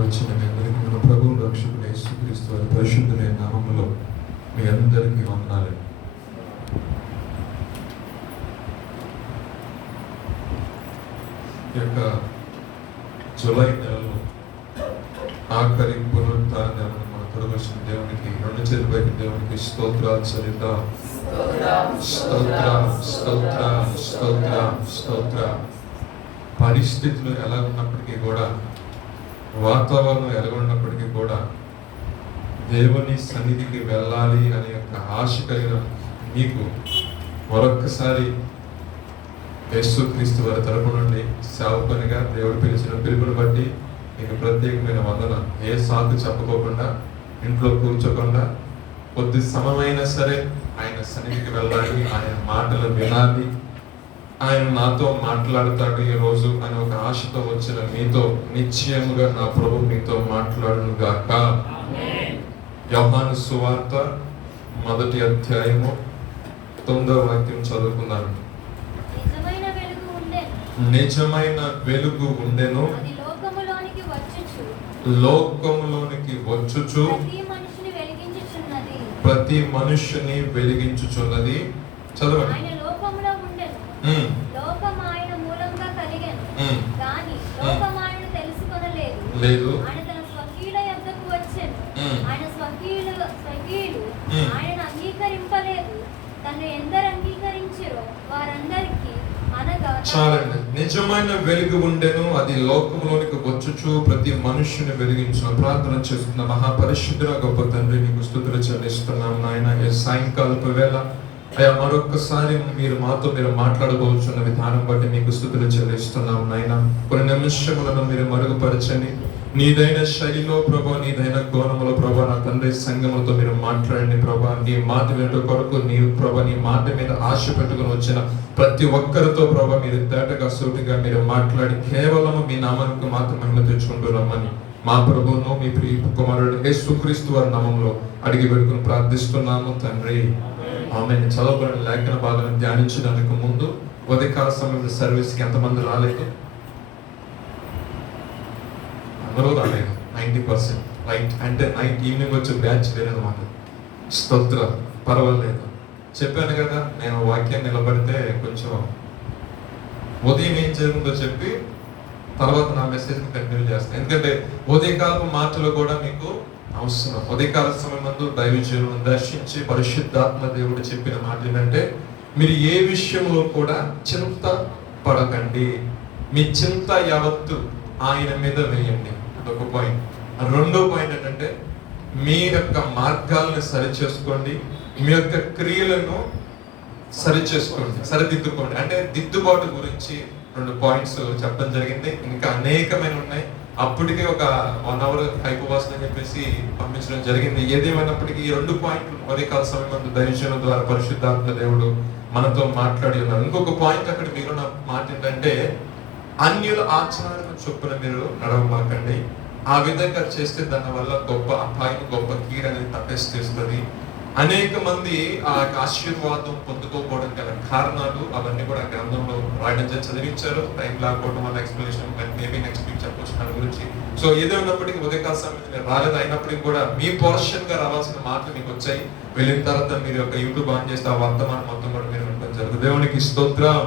వచ్చిన మీ అందరికీ మన ప్రభువు రక్షకుడు యేసుక్రీస్తు వారి పరిశుద్ధమైన నామములో మీ అందరికీ వందనాలు. ఈ యొక్క జూలై నెలలో ఆఖరి పునరుద్ధార నెలను మన తొలగించిన దేవునికి రెండు చేతులపైకి దేవునికి స్తోత్రాలు చెల్లిద్దాం. స్తోత్రం స్తోత్రం స్తోత్రం స్తోత్రం. పరిస్థితులు ఎలా ఉన్నప్పటికీ కూడా, వాతావరణం ఎలా ఉన్నప్పటికీ కూడా దేవుని సన్నిధికి వెళ్ళాలి అనే యొక్క ఆశ కలిగిన మీకు మరొక్కసారి యేసుక్రీస్తు వారి తరపు నుండి సేవకునిగా దేవుడు పిలిచిన పిలుపుని బట్టి మీకు ప్రత్యేకమైన వందన. ఏ సాకు చెప్పకోకుండా, ఇంట్లో కూర్చోకుండా, కొద్ది సమయమైనా సరే ఆయన సన్నిధికి వెళ్ళాలి, ఆయన మాటలు వినాలి, ఆయన నాతో మాట్లాడతాడు ఈ రోజు అని ఒక ఆశతో వచ్చిన మీతో నిశ్చయముగా నా ప్రభు మీతో మాట్లాడును గాక. యోహాను సువార్త 1వ అధ్యాయము 9వ వాక్యం చదువుకున్నాను. నిజమైన వెలుగు ఉండెను, లోకములోనికి వచ్చుచు ప్రతి మనుష్యుని వెలిగించుచున్నది. చదవండి. లేదు, చాలండి. నిజమైన వెలుగు ఉండెను, అది లోకములోనికి వచ్చుచు ప్రతి మనుష్యుని వెలిగించిన. ప్రార్థన చేస్తున్న మహాపరిశుద్ధుల గొప్ప తండ్రి, నీకు స్తుతులు చెల్లిస్తున్నాం నాయన. సాయంకాలపు వేళ అయ్యా మరొక్కసారి మీరు మాట్లాడబోతున్న విధానం బట్టి మీకు స్తుతులు చెల్లిస్తున్నాం నాయన. కొన్ని నిమిషములను మీరు మరుగుపరచని నీదైన శైలిలో ప్రభా, నీదైన కోణములో ప్రభా, నా తండ్రి సంఘములతో మీరు మాట్లాడండి ప్రభా. నీ మాట వినట కొరకు నీవు ప్రభా, నీ మాట మీద ఆశ పెట్టుకుని వచ్చిన ప్రతి ఒక్కరితో ప్రభా మీరు తేటగా సూటిగా మీరు మాట్లాడి కేవలం మీ నామానికి మాత్రం మహిమ తెచ్చుకుంటూ రమ్మని మా ప్రభువును మీ ప్రియ కుమారుడు యేసుక్రీస్తు వారి నామంలో అడిగి పెట్టుకుని ప్రార్థిస్తున్నాము తండ్రి, ఆమేన్. చదవబడిన లేఖన భాగాన్ని ధ్యానించడానికి ముందు ఉదయకాల సమయంలో సర్వీస్కి ఎంతమంది రాలేదు? అందరూ రాలేదు, 90%. రైట్. అంటే నైట్ ఈవినింగ్ వచ్చే బ్యాచ్ లేదన్నమాట. స్తోత్రం. పర్వాలేదు, చెప్పాను కదా నేను వాక్యం నిలబడితే కొంచెం ఉదయం ఏం జరిగిందో చెప్పి తర్వాత నా మెసేజ్ కంటిన్యూ చేస్తాను. ఎందుకంటే ఉదయకాలపు మాటలు కూడా మీకు అవసరం. ఉదయకాల సమయం నందు దైవజనులను దర్శించి పరిశుద్ధాత్మ దేవుడు చెప్పిన మాట ఏంటంటే, మీరు ఏ విషయంలో కూడా చింత పడకండి, మీ చింత యావత్తు ఆయన మీద వేయండి. అదొక పాయింట్. రెండో పాయింట్ ఏంటంటే, మీ యొక్క మార్గాలను సరిచేసుకోండి, మీ యొక్క క్రియలను సరిచేసుకోండి, సరిదిద్దుకోండి. అంటే దిద్దుబాటు గురించి 2 పాయింట్స్ చెప్పడం జరిగింది. ఇంకా అనేకమైన ఉన్నాయి. అప్పటికే ఒక 1 hour హైపోవాస్ అని చెప్పేసి పంపించడం జరిగింది. ఏదేమైనప్పటికీ ఈ 2 పాయింట్లు ఉదయకాల సమయం దైవజనుల ద్వారా పరిశుద్ధాత్మ దేవుడు మనతో మాట్లాడి ఉన్నారు. ఇంకొక పాయింట్ అక్కడ మిగిలిన మాట ఏంటంటే, అన్యుల ఆచారాలను చొప్పున మీరు నడవమాకండి. ఆ విధంగా చేస్తే దాని వల్ల గొప్ప అపాయం, గొప్ప కీడు అనేది తప్పిస్తుంది. అనేక మంది ఆ ఆశీర్వాదం పొందుకోకపోవడం గల కారణాలు అవన్నీ కూడా గ్రంథంలో రాయడం చదివించారు. టైం లేకపోవడం వల్ల ఎక్స్ప్లెనేషన్ మేబీ నెక్స్ట్ వీక్ చెప్పవచ్చు దాని గురించి. సో ఏదేమైనప్పటికీ ఉదయకాల సమయం రాలేదు, అయినప్పటికీ కూడా మీ పోర్షన్ గా రావాల్సిన మాటలు మీకు వచ్చాయి. వెళ్ళిన తర్వాత మీరు యొక్క యూట్యూబ్ ఆన్ చేస్తే ఆ వర్తమానం మొత్తం కూడా మీరు వినడం జరుగుతుంది. దేవునికి స్తోత్రం.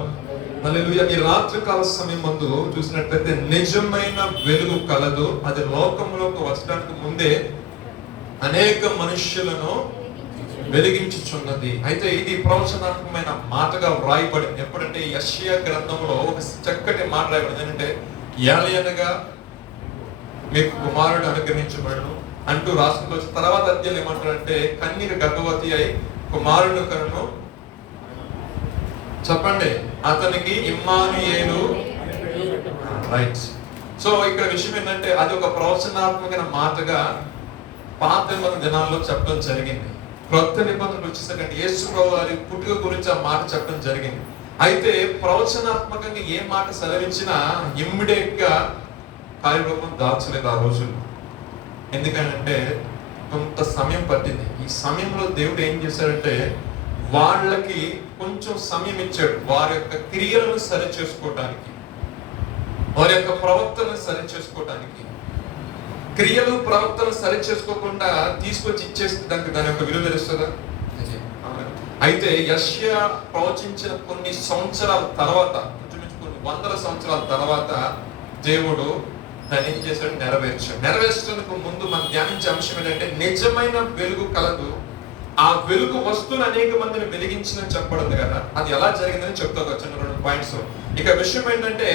హల్లెలూయా. ఈ రాత్రి కాల సమయం ముందు చూసినట్లయితే నిజమైన వెలుగు కలదు, అది లోకంలోకి వచ్చడానికి ముందే అనేక మనుష్యులను వెలిగించుచున్నది. అయితే ఇది ప్రవచనాత్మకమైన మాటగా వ్రాయబడింది. ఎప్పుడంటే యెషయా గ్రంథంలో ఒక చక్కటి మాట రాయబడింది. ఏంటంటే, ఏలయనగా మీకు కుమారుడు అనుగ్రహించబడును అంటూ రాసుకుంటూ వచ్చిన తర్వాత అధ్యాయం ఏమంటారంటే, కన్యక గర్భవతి అయి కుమారుడు కనును, చెప్పండి, అతనికి ఇమ్మానుయేలు. రైట్. సో ఇక్కడ విషయం ఏంటంటే, అది ఒక ప్రవచనాత్మకమైన మాటగా పాత నిబంధన దినాల్లో చెప్పడం జరిగింది. క్రొత్త నిబంధనలు వచ్చేసరికి యేసు ప్రభువు వారి పుట్టుక గురించి ఆ మాట చెప్పడం జరిగింది. అయితే ప్రవచనాత్మకంగా ఏ మాట సెలవించినా ఇమ్మీడియట్ గా కార్యరూపం దాల్చలేదు ఆ రోజుల్లో. ఎందుకంటే కొంత సమయం పట్టింది. ఈ సమయంలో దేవుడు ఏం చేశాడంటే, వాళ్ళకి కొంచెం సమయం ఇచ్చాడు వారి యొక్క క్రియలను సరి చేసుకోవడానికి, వారి యొక్క ప్రవర్తనను సరి చేసుకోవడానికి. క్రియలు ప్రవర్తన సరి చేసుకోకుండా తీసుకొచ్చి ఇచ్చేస్తే దాని యొక్క విలువ తెలుస్తుందా? అయితే యెషయా ప్రవచించిన కొన్ని సంవత్సరాల తర్వాత, కొన్ని వందల సంవత్సరాల తర్వాత దేవుడు దాన్ని ఏం చేశాడు? నెరవేర్చడానికి ముందు మనం ధ్యానించే అంశం ఏంటంటే, నిజమైన వెలుగు కలదు, ఆ వెలుగు వస్తువులు అనేక మందిని వెలిగించిందని చెప్పబడింది కదా. అది ఎలా జరిగిందని చెప్తాను వచ్చిన 2 పాయింట్స్. ఇక విషయం ఏంటంటే,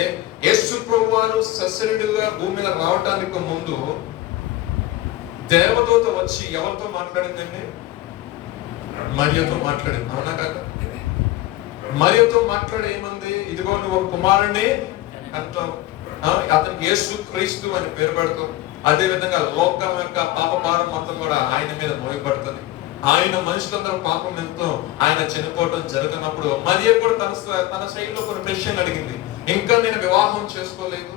యేసు ప్రభువారు సశరీరుడుగా భూమి మీద రావడానికి ముందు దేవదూత వచ్చి ఎవరితో మాట్లాడిందండి? మరియతో మాట్లాడింది, అవునా కదా? మరియతో మాట్లాడి ఏమంది? ఇదిగో నువ్వు ఒక కుమారుణ్ణి అంటావు, అతనికి యేసు క్రీస్తు అని పేరు పెడతావు. అదే విధంగా లోకం యొక్క పాప భారం మొత్తం కూడా ఆయన మీద మోయబడుతుంది. ఆయన మనుషులందరూ పాపం ఎంతో ఆయన చనిపోవడం జరుగుతున్నప్పుడు మరియ కూడా తన శైలిలో కొన్ని ప్రశ్నలు అడిగింది. ఇంకా నేను వివాహం చేసుకోలేదు,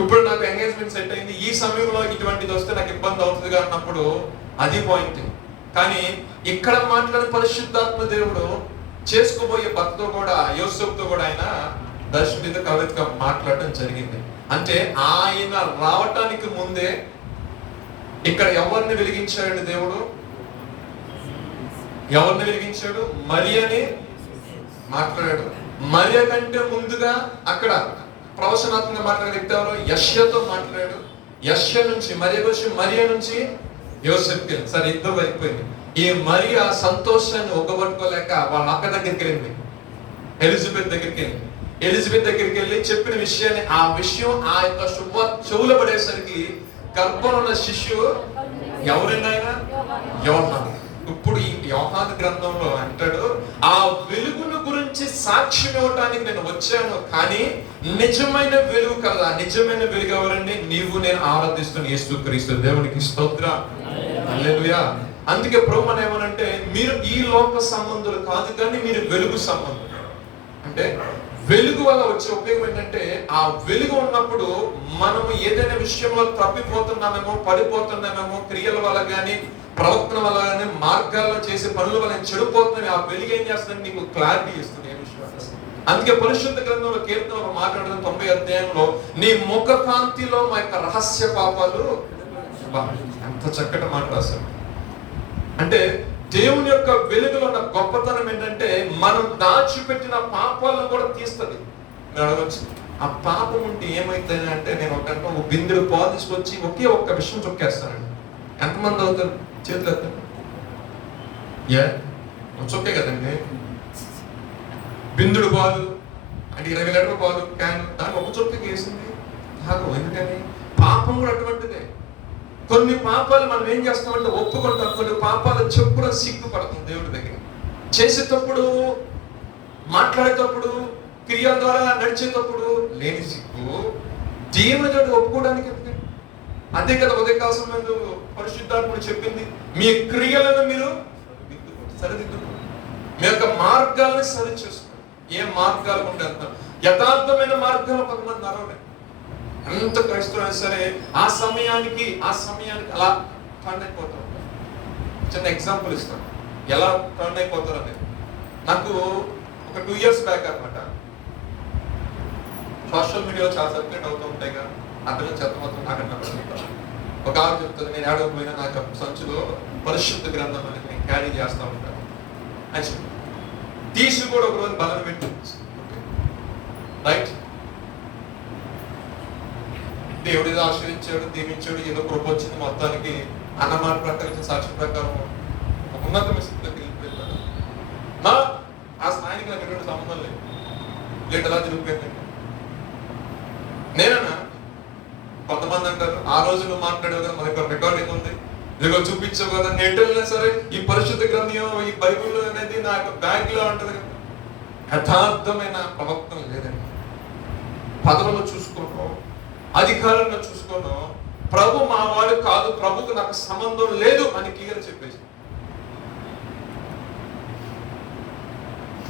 ఇప్పుడు నాకు ఎంగేజ్మెంట్ సెట్ అయింది, ఈ సమయంలో ఇటువంటిది వస్తే నాకు ఇబ్బంది అవుతుందిగా అన్నప్పుడు అది పాయింట్. కానీ ఇక్కడ మాట్లాడిన పరిశుద్ధాత్మ దేవుడు చేసుకోబోయే భక్తితో కూడా, యోసేపుతో కూడా ఆయన దర్శన కవితగా మాట్లాడడం జరిగింది. అంటే ఆయన రావటానికి ముందే ఇక్కడ ఎవరిని వెలిగించాడు దేవుడు? ఎవరిని వెలిగించాడు? మరియని మాట్లాడాడు. మరియ కంటే ముందుగా అక్కడ ప్రవచనాత్మకంగా మాట్లాడే వ్యక్తి ఎవరు? యెషయాతో మాట్లాడాడు. యెషయా నుంచి మరియ నుంచి యోసేపుకి. సరే, ఇద్దరు అయిపోయింది. ఈ మరియ సంతోషాన్ని ఒగ్గబట్టుకోలేక వాళ్ళ అక్క దగ్గరికి వెళ్ళింది, ఎలిజబెత్ దగ్గరికి వెళ్ళి. ఎలిజబెత్ దగ్గరికి వెళ్ళి చెప్పిన విషయాన్ని, ఆ విషయం ఆ యొక్క చెవుల పడేసరికి గర్భంలో ఉన్న శిశువు ఎవరైనా యోహాను. ఇప్పుడు ఈ యోహాను గ్రంథంలో అంటాడు, ఆ వెలుగును గురించి సాక్ష్యం ఇవ్వటానికి నేను వచ్చాను, కానీ నిజమైన వెలుగు కదా. నిజమైన వెలుగు ఎవరండి? నీవు నేను ఆరాధిస్తున్న యేసుక్రీస్తు. దేవునికి స్తోత్రం, హల్లెలూయా. అందుకే ప్రభువు ఏమనంటే, మీరు ఈ లోక సంబంధులు కాదు, కానీ మీరు వెలుగు సంబంధులు. అంటే వెలుగు వల్ల వచ్చే ఉపయోగం ఏంటంటే, ఆ వెలుగు ఉన్నప్పుడు మనము ఏదైనా విషయంలో తప్పిపోతున్నామేమో, పడిపోతున్నామేమో, క్రియల వల్ల కానీ, ప్రవర్తన వల్ల కానీ, మార్గాల్లో చేసే పనుల వల్ల చెడిపోతున్నాయి. ఆ వెలుగు ఏం చేస్తుంది? నీకు క్లారిటీ ఇస్తుంది ఏ విషయం. అందుకే పరిశుద్ధ గ్రంథంలో కీర్తనలో మాట్లాడుతున్న 90వ అధ్యాయంలో, నీ ముఖ కాంతిలో మా యొక్క రహస్య పాపాలు. ఎంత చక్కటి మాట రాశారు. అంటే దేవుని యొక్క వెలుగులో ఉన్న గొప్పతనం ఏంటంటే, మనం దాచిపెట్టిన పాపాలను కూడా తీస్తుంది. మీరు అడగచ్చు, ఆ పాపం ఉంటే ఏమైతుంది అంటే, నేను ఒక బిందెడు పాలు తీసుకొచ్చి ఒకే ఒక్క విషయం చొక్కేస్తానండి. ఎంతమంది అవుతారు? చేతులు ఎత్తండి. చొక్కే కదండి. బిందుడు పాలు అంటే 20 లీటర్ల పాలు క్యాన్, దాన్ని ఒక చొక్కకి వేసింది తాగం. ఎందుకని? పాపం కూడా అటువంటిదే. కొన్ని పాపాలు మనం ఏం చేస్తామంటే ఒప్పుకుంటాం, కొన్ని పాపాలు చెప్పుకోవడం సిగ్గుపడతాం దేవుడి దగ్గర. చేసేటప్పుడు, మాట్లాడేటప్పుడు, క్రియల ద్వారా నడిచేటప్పుడు లేని సిగ్గు దేవుని దగ్గర ఒప్పుకోవడానికి. అదే కదా ఉదయకాల సమయంలో పరిశుద్ధాత్ముడు చెప్పింది, మీ క్రియలను మీరు సరిదిద్దుకోండి, మీ యొక్క మార్గాలను సరి చేసుకోండి. ఏ మార్గాలు ఉంటే యథార్థమైన మార్గాలు కొంతమంది నడవలేదు. ఎంత క్రైస్తవులైనా సరే ఆ సమయానికి అలా టర్న్ అయిపోతారు. చిన్న ఎగ్జాంపుల్ ఇస్తాను, ఎలా టర్న్ అయిపోతారు అనేది. నాకు ఒక 2 years బ్యాక్ అనమాట, సోషల్ మీడియాలో చాలా సర్క్యులేట్ అవుతూ ఉంటాయి కదా, అందులో చెత్త మొత్తం నాకు ఒక ఆవిడ చెప్తుంది, నేను ఏడవకపోయినా నాకు సంచులో పరిశుద్ధ గ్రంథం అనేది నేను క్యారీ చేస్తూ ఉంటాను అని తీసి కూడా ఒక రోజు బలం పెట్టి, రైట్, దేవుడు ఏదో ఆశ్రయించాడు, దీవించాడు, ఏదో కృప వచ్చింది, మొత్తానికి అన్నమాట ప్రకటించిన సాక్షి ప్రకారం ఒక ఉన్నతమైన స్థితిలోకి వెళ్ళిపోయాడు. ఆ స్థాయికి నాకు ఎటువంటి సంబంధం లేదు, ఎలా తిరిగిపోయిందండి. నేనన్నా కొంతమంది అంటారు, ఆ రోజు నువ్వు మాట్లాడావు కదా, మనకి రికార్డింగ్ ఉంది, ఇదిగో చూపించావు కదా, నెట్ వెళ్ళినా సరే ఈ పరిశుద్ధ గ్రంథం, ఈ బైబుల్ అనేది నా యొక్క బ్యాగ్ లో ఉంటుంది కదా. యథార్థమైన ప్రవక్తం లేదండి. పదవులను చూసుకోను, అధికారంలో చూసుకోను, ప్రభు మా వాడు కాదు, ప్రభుకు నాకు సంబంధం లేదు అని క్లియర్ చెప్పేసి.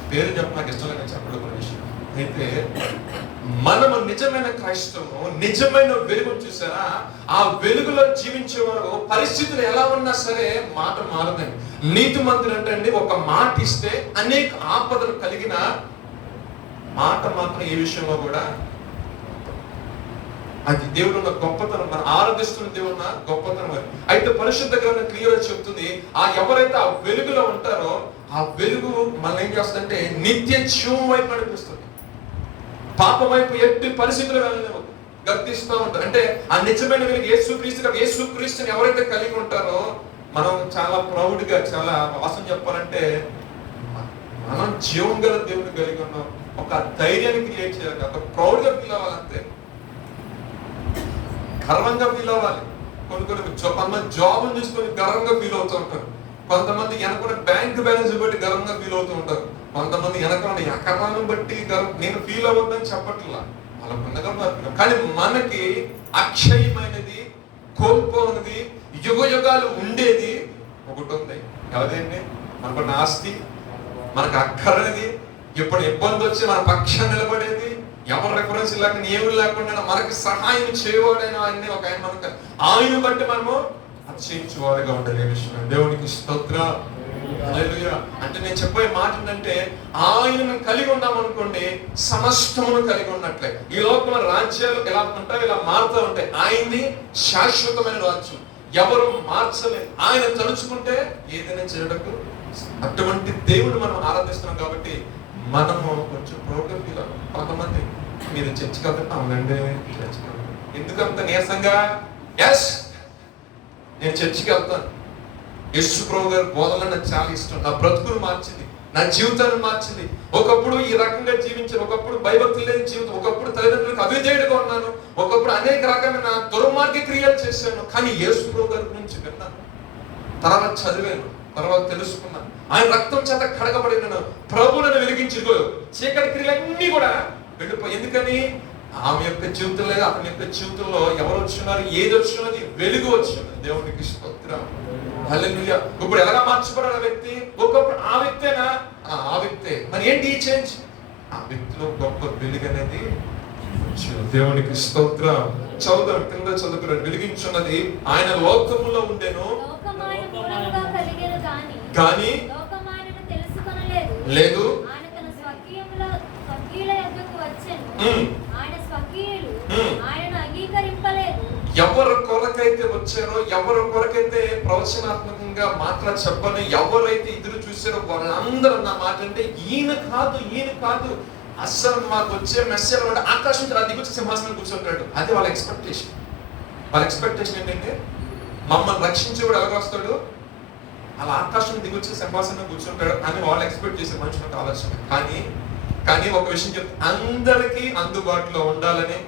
పేరు చెప్ప నాకు ఇష్టం లేదని చెప్పడం ఒక విషయం. అయితే మనము నిజమైన క్రైస్తవం, నిజమైన వెలుగు చూసారా, ఆ వెలుగులో జీవించేవారు పరిస్థితులు ఎలా ఉన్నా సరే మాట మారదండి. నీతిమంతుడు అంటే ఒక మాట ఇస్తే అనేక ఆపదలు కలిగిన మాట మాత్రం ఏ విషయంలో కూడా అది దేవుడు ఉన్న గొప్పతనం, మనం ఆరాధిస్తున్న దేవుడు ఉన్న గొప్పతనం అది. అయితే పరిశుద్ధ గ్రంథం క్లియర్గా చెప్తుంది, ఎవరైతే ఆ వెలుగులో ఉంటారో ఆ వెలుగు మనల్ని ఏం చేస్తుందంటే నిత్య జీవం వైపు నడిపిస్తుంది. పాపం వైపు ఎట్టి పరిస్థితులు వెళ్ళలేవు, గర్తిస్తూ ఉంటారు. అంటే ఆ నిజమైన వెలుగు యేసుక్రీస్తుని ఎవరైతే కలిగి ఉంటారో మనం చాలా ప్రౌడ్గా, చాలా వాసన చెప్పాలంటే మనం జీవం గల దేవుని కలిగి ఉన్నాం. ఒక ధైర్యాన్ని క్రియేట్ చేయాలి, ఒక ప్రౌడ్గా ఫీల్ అవ్వాలంతే, గర్వంగా ఫీల్ అవ్వాలి. కొంతమంది జాబ్ని చూసుకొని గర్వంగా ఫీల్ అవుతూ ఉంటారు. కొంతమంది వెనకున్న బ్యాంక్ బ్యాలెన్స్ బట్టి గర్వంగా ఫీల్ అవుతూ ఉంటారు. కొంతమంది వెనకున్న ఎకరాలను బట్టి నేను ఫీల్ అవ్వద్దని చెప్పట్లా, వాళ్ళకున్నగా. కానీ మనకి అక్షయమైనది, కోల్పోనిది, యుగ యుగాలు ఉండేది ఒకటి ఉంది. ఎవరండి? మనకున్న ఆస్తి, మనకు అక్కర్నేది, ఎప్పుడు ఇబ్బంది వచ్చి మన పక్షాన్ని నిలబడేది, ఎవరు రెఫరెన్స్ లేకుండా ఏమి లేకుండా మనకి సహాయం చేయవాడైన ఆయన్ని ఒక ఆయన మనకు, ఆయన బట్టి మనము అతిశయించువారుగా ఉండాలి. దేవునికి స్తోత్రం, హల్లెలూయా. అంటే నేను చెప్పే మాట ఏంటంటే ఆయనను కలిగి ఉన్నాం అనుకోండి, సమస్తమును కలిగి ఉన్నట్లే. ఈ లోకంలో రాజ్యాలు ఎలా ఉంటాయి, ఇలా మారుతూ ఉంటాయి. ఆయన్ని శాశ్వతమైన రాజ్యం ఎవరు మార్చలేదు. ఆయన తలుచుకుంటే ఏదైనా చేయడకు. అటువంటి దేవుడు మనం ఆరాధిస్తున్నాం కాబట్టి మనము కొంచెం ప్రౌడ్గా ఫీల్ అవ్వాలి. కొంతమంది మీరు చర్చికి వెళ్తారు, అవునండి చర్చికి వెళ్తాను, ఎందుకంత నీరసంగా? ఎస్, నేను చర్చికి వెళ్తాను. యేసు ప్రభు గారి బోధన నాకు చాలా ఇష్టం. నా బ్రతుకును మార్చింది, నా జీవితాన్ని మార్చింది. ఒకప్పుడు ఈ రకంగా జీవించాను, ఒకప్పుడు భయభక్తులు లేని జీవితం, ఒకప్పుడు తల్లిదండ్రులకు అవిధేయుడుగా ఉన్నాను, ఒకప్పుడు అనేక రకమైన దుర్మార్గ క్రియలు చేశాను. కానీ యేసు ప్రభు గారి గురించి విన్నాను, తర్వాత చదివాను, తర్వాత తెలుసుకున్నాను. ఆయన రక్తం చేత కడగబడినాను, ప్రభువులను వెలిగించుకో, చీకటి క్రియలన్నీ కూడా వెళ్ళిపోయి. ఎందుకని? ఆమె యొక్క జీవితంలో, అతని యొక్క జీవితంలో ఎవరు వచ్చినారు, ఏది వచ్చినది? వెలుగు వచ్చినది. దేవునికి స్తోత్రం, హల్లెలూయా. ఇప్పుడు ఎలాగా మార్చబడాలి ఆ వ్యక్తి? ఒకప్పుడు ఆ వ్యక్తేనా? ఆ వ్యక్తే. మరి ఏంటి ఈ చేంజ్? ఆ వ్యక్తిలో గొప్ప వెలుగు అనేది దేవునికి స్తోత్రం. చదువుతాం, కింద చదువుకున్నాడు. వెలిగించున్నది ఆయన లోకములో ఉండేను కానీ లేదు. ఎవరి కొరకైతే వచ్చారో, ఎవరి కొరకైతే ప్రవచనాత్మకంగా మాత్రం చెప్పని ఎవరైతే ఎదురు చూసారో వాళ్ళందరూ నా మాట అంటే ఈయన కాదు అస్సలు మాకు వచ్చే మెసేజ్ అంటే ఆకాశం దిగొచ్చి సింహాసనం కూర్చుంటాడు. అది వాళ్ళ ఎక్స్పెక్టేషన్. వాళ్ళ ఎక్స్పెక్టేషన్ ఏంటంటే మమ్మల్ని రక్షించేవాడు ఎలాగొస్తాడు, అలా ఆకాశం దిగొచ్చి సింహాసనం కూర్చుంటాడు అని వాళ్ళు ఎక్స్పెక్ట్ చేసే మనుషులకు ఆలోచన. కానీ ఒక విషయం చెప్తే అందరికీ అందుబాటులో ఉండాలని,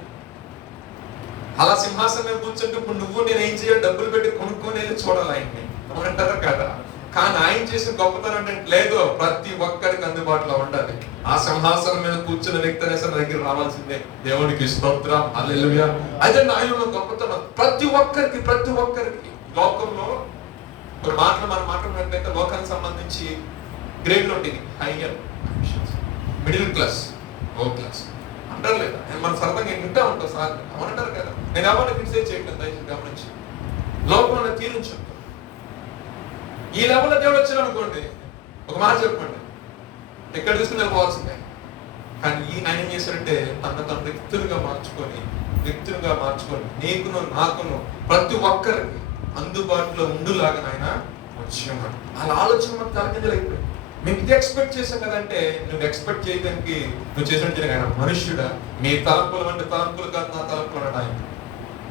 అలా సింహాసనం కూర్చుంటే ఇప్పుడు నువ్వు నేను ఏం చేయాలి, డబ్బులు పెట్టి కొనుక్కొని వెళ్ళి చూడాలి ఆయన్ని, అంటారు కదా. కానీ ఆయన చేసిన గొప్పతనం అంటే లేదు, ప్రతి ఒక్కరికి అందుబాటులో ఉండాలి. ఆ సింహాసనం మీద కూర్చున్న వ్యక్తి అనేసి దగ్గర రావాల్సిందే. దేవునికి స్తోత్రం, హల్లెలూయా. అయితే ఆయన గొప్పతనం ప్రతి ఒక్కరికి లోకంలో మనం మాట్లాడినట్లయితే లోకానికి సంబంధించి గ్రేడ్లు ఉంటుంది. హైయర్, మిడిల్ క్లాస్, లో క్లాస్ అంటారు లేదా? మనం సరదాగా వింటా ఉంటాం సార్, అవునంటారు కదా. నేను ఎవరిని క్రిటిసైజ్ చేయట్లేదు, దయచేసి గమనించి లోకంలో తీరించు. ఈ లెవెల్లో దేవుడు వచ్చాడు అనుకోండి, ఒక మాట చెప్పండి, ఎక్కడ తీసుకుని వెళ్ళిపోవాల్సిందే. కానీ ఆయన ఏం చేశాడంటే తన వ్యక్తులుగా మార్చుకొని నీకును నాకును ప్రతి ఒక్కరికి అందుబాటులో ఉండులాగా ఆయన వచ్చాడు. అలా ఆలోచన మనకు తలకిందలైపోయింది. మేము ఇది ఎక్స్పెక్ట్ చేసాం కదంటే, నువ్వు ఎక్స్పెక్ట్ చేయడానికి నువ్వు చేసినట్టు ఆయన మనుష్యుడా, మీ తలంపులు అంటే తలంపులు కాదు, నా తలంపులు అన్నాడు ఆయన.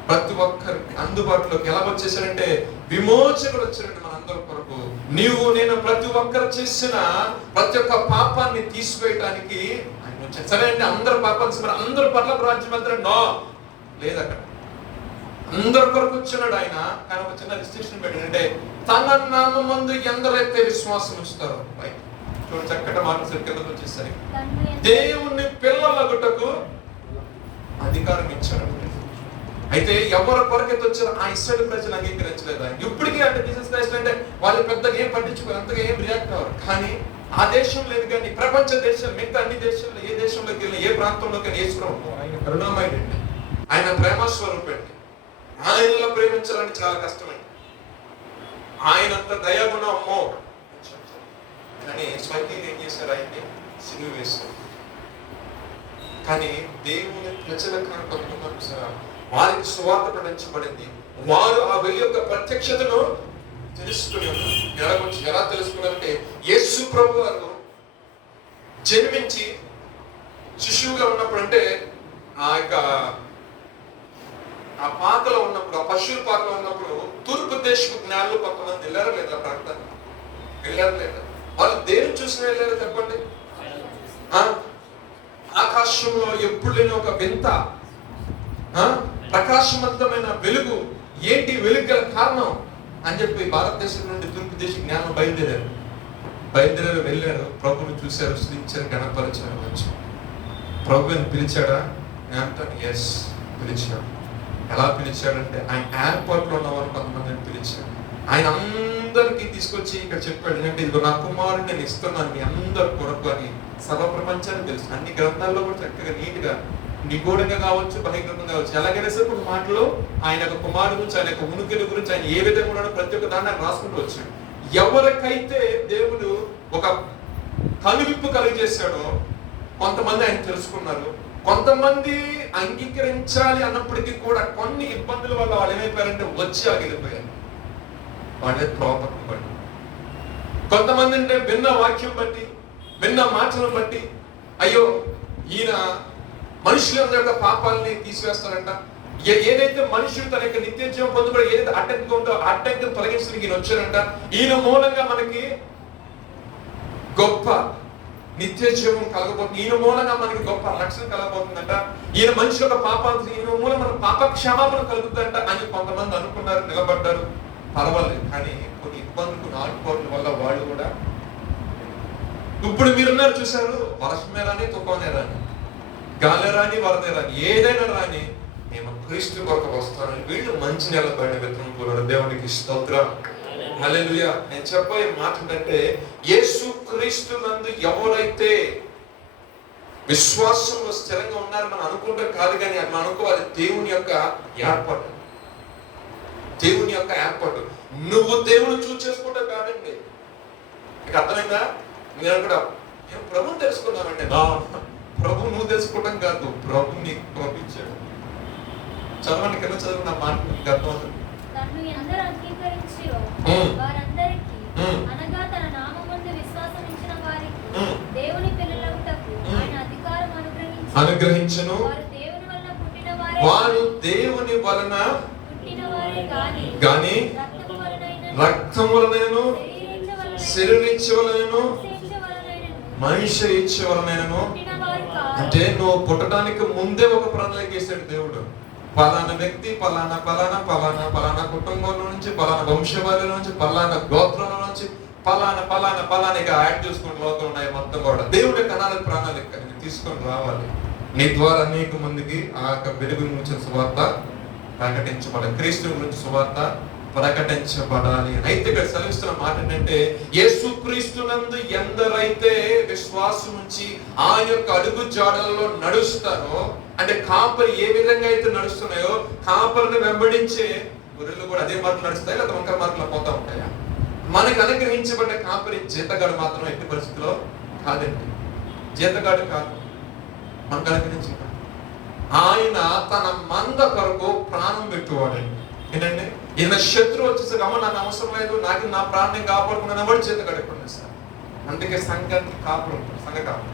ప్రతి ఒక్కరికి అందుబాటులోకి ఎలా వచ్చేసాడంటే విమోచకుడు వచ్చాడంటే మనందరి కొరకు. నీవు నేను ప్రతి ఒక్కరు చేసిన ప్రతి ఒక్క పాపాన్ని తీసివేయడానికి ఆయన వచ్చాడు. సరే అంటే అందరు పాపాలు అందరు పర్లోక రాజ్యం వెళ్తాడు? నో, లేదు. అక్కడ అందరి కొరకు వచ్చినాడు ఆయన. కానీ ఒక చిన్న రిస్ట్రిక్షన్ పెట్టాడంటే తన నామమందు ఎందరైతే విశ్వాసం ఉంచుతారో, చూడండి చక్కటి మాటలు కిందకు వచ్చేసరికి దేవుని పిల్లలగుటకు అధికారం ఇచ్చాడు. అయితే ఎవరి కొరకైతే వచ్చారో ఆ ఇస్రాయేల్ ప్రజలు అంగీకరించలేదు. ఇప్పటికీ అంటే జీసస్ క్రైస్ట్ అంటే వాళ్ళు పెద్దగా ఏం పట్టించుకోరు, అంతగా ఏం రియాక్ట్ అవ్వరు. కానీ ఆ దేశం లేదు, కానీ ప్రపంచ దేశాలు మిగతా అన్ని దేశాల్లో ఏ దేశంలోకి వెళ్ళినా, ఏ ప్రాంతంలోకి వెళ్ళినా యేసు ప్రభు ఆయన కరుణామయుడండి, ఆయన ప్రేమ స్వరూపండి. ఆయనలో ప్రేమించాలంటే చాలా కష్టమండి. ఆయనంత దయాగుణం అమ్మో. కానీ స్వకీయులు ఏం చేశారు? ఆయన్ని సిలువ వేశారు. కానీ దేవుని ప్రజల వారికి సువార్త ప్రకటించబడింది. వారు ఆ వెలుగు యొక్క ప్రత్యక్షతను తెలుసుకుని ఉన్నారు. ఎలా తెలుసుకున్నారంటే యేసు ప్రభు వారు జన్మించి శిశువుగా ఉన్నప్పుడు, అంటే ఆ పాకలో ఉన్నప్పుడు, ఆ పశువుల పాకలో ఉన్నప్పుడు తూర్పు దేశపు జ్ఞానులు కొంతమంది వెళ్ళారా లేదా? ప్రాంతం వెళ్ళారు లేదా? వాళ్ళు దేని చూసి వెళ్ళారు చెప్పండి? ఆకాశంలో ఎప్పుడు లేని ఒక వింత ప్రకాశవంతమైన వెలుగు. ఏంటి వెలుగు గల కారణం అని చెప్పి భారతదేశం నుండి తూర్పు దేశ జ్ఞానం బయలుదేరారు. వెళ్ళారు, ప్రభుని చూశారు, స్తుతించారు, గణపరిచారు. వచ్చి ప్రభుని పిలిచాడా? నేను అంటాను ఎస్, పిలిచాడు. ఎలా పిలిచాడంటే ఆయన ఎయిర్పోర్ట్లో ఉన్న వారు కొంతమందిని పిలిచాడు. ఆయన అందరికీ తీసుకొచ్చి ఇక్కడ చెప్పాడు, ఏంటంటే ఇదిగో నా కుమారుని నేను ఇస్తున్నాను మీ అందరు కొరకు అని. సర్వప్రపంచానికి తెలుసు, అన్ని గ్రంథాల్లో కూడా చక్కగా నీట్గా నిగూఢంగా కావచ్చు, బహిర్గతంగా కావచ్చు, ఎలాగైనా సరే కొన్ని మాటలు ఆయన యొక్క కుమారుడు గురించి, ఆయన యొక్క ఉనికిని గురించి, ఆయన ఏ విధంగా ఉన్నాడో ప్రతి ఒక్క దాన్ని ఆయన రాసుకుంటూ వచ్చాడు. ఎవరికైతే దేవుడు ఒక కనువిప్పు కలిగజేశాడో కొంతమంది ఆయన తెలుసుకున్నారు. కొంతమంది అంగీకరించాలి అన్నప్పటికీ కూడా కొన్ని ఇబ్బందుల వల్ల వాళ్ళు ఏమైపోయారంటే వచ్చి ఆగిలిపోయారు. వాళ్ళే త్రోపకం బట్టి. కొంతమంది అంటే విన్న వాక్యం బట్టి, విన్న మాటలను బట్టి, అయ్యో ఈయన మనుషులందరి యొక్క పాపాలని తీసివేస్తారంట, ఏదైతే మనుషులు తన యొక్క నిత్య జీవం పొందుబడి ఏదైతే అడ్డంగా ఉందో అడ్డంగా తొలగించడానికి ఈయన వచ్చారంట. ఈయన మూలంగా మనకి గొప్ప నిత్య జీవం కలగబోతుంది, ఈయన మూలంగా మనకి గొప్ప రక్షణ కలగబోతుందంట, ఈయన మనిషి యొక్క పాపాలు, ఈయన మూలం మన పాప క్షమాపణ కలుగుతుందంట అని కొంతమంది అనుకున్నారు, నిలబడ్డారు. పర్వాలేదు. కానీ కొన్ని ఇబ్బందులు, ఆడుకోవడం వల్ల వాళ్ళు కూడా ఇప్పుడు మీరున్నారు చూశారు, వర్షమే రాని, తుఫానే రాని, గాలి రాని, వరద రాని, ఏదైనా రాని, మేము క్రీస్తు కొరకు వస్తానని వీళ్ళు మంచి నిలబడిన విత్తనం కూడా దేవునికి స్తోత్రం. హల్లెలూయా. నేను చెప్పబోయే మాట ఏంటంటే యేసు క్రీస్తు నందు ఎవరైతే విశ్వాసంలో స్థిరంగా ఉన్నారు మనం అనుకుంటాం కాదు, కానీ అది మనం అనుకోవాలి దేవుని యొక్క ఏర్పాటు. దేవుని యొక్క ఏర్పాటు. నువ్వు దేవుని చూస్ చేసుకుంటావు కాదండి. మీకు అర్థమైందా? నేను కూడా నేను ప్రభుని తెలుసుకున్నానండి. ప్రభు నువ్వు తెలుసుకోవడం కాదు, ప్రభు నీకు పంపించాడు. చదవండి, కింద చదువుకున్న మాట అర్థం. అనుగ్రహించును. వారు దేవుని వలన గాని రక్తం వలనను, శరీర ఇచ్చ వలనను, మనిషి ఇచ్చ వలనను. అంటే నువ్వు పుట్టడానికి ముందే ఒక ప్రణాళిక వేసాడు దేవుడు. పలానా వ్యక్తి పలానా పలానా పలానా పలానా కుటుంబంలో నుంచి, పలానా వంశవాళి నుంచి, పలానా గోత్రంలో నుంచి, పలానా పలానా పలానాగా యాడ్ చేసుకుని లోకం ఉన్నాయి మొత్తం కూడా. దేవుడి ప్రణాళిక తీసుకొని రావాలి. నీ ద్వారా అనేక మందికి ఆ యొక్క వెలుగు గురించి సువార్త ప్రకటించబడాలి, క్రీస్తు గురించి సువార్త ప్రకటించబడాలి. అయితే ఇక్కడ సెలవిస్తున్న మాట ఏంటంటే యేసు క్రీస్తునందు ఎందరైతే విశ్వాసం నుంచి ఆయన యొక్క అడుగు జాడలలో నడుస్తారో, అంటే కాపరి ఏ విధంగా అయితే నడుస్తున్నాయో, కాపరిని వెంబడించే గొర్రెలు కూడా అదే మార్గం నడుస్తాయి, లేదా వంకర మార్గంలో పోతా ఉంటాయా? మనకు అనుగ్రహించబడ్డ కాపరి జీతగాడు మాత్రం ఎట్టి పరిస్థితిలో కాదండి. జీతగాడు కాదు, మనకు అనుగ్రహించిన ఆయన తన మంద కొరకు ప్రాణం పెట్టువాడండి. ఏంటంటే ఈయన శత్రువు వచ్చేసరికి అమ్మ నాకు అవసరం లేదు, నాకు నా ప్రాణం కాపాడుకున్నాను వాడు చేత కడుక్కున్నాడు సార్. అందుకే సంఘానికి కాపుడు ఉంటాడు, సంఘ కాపుడు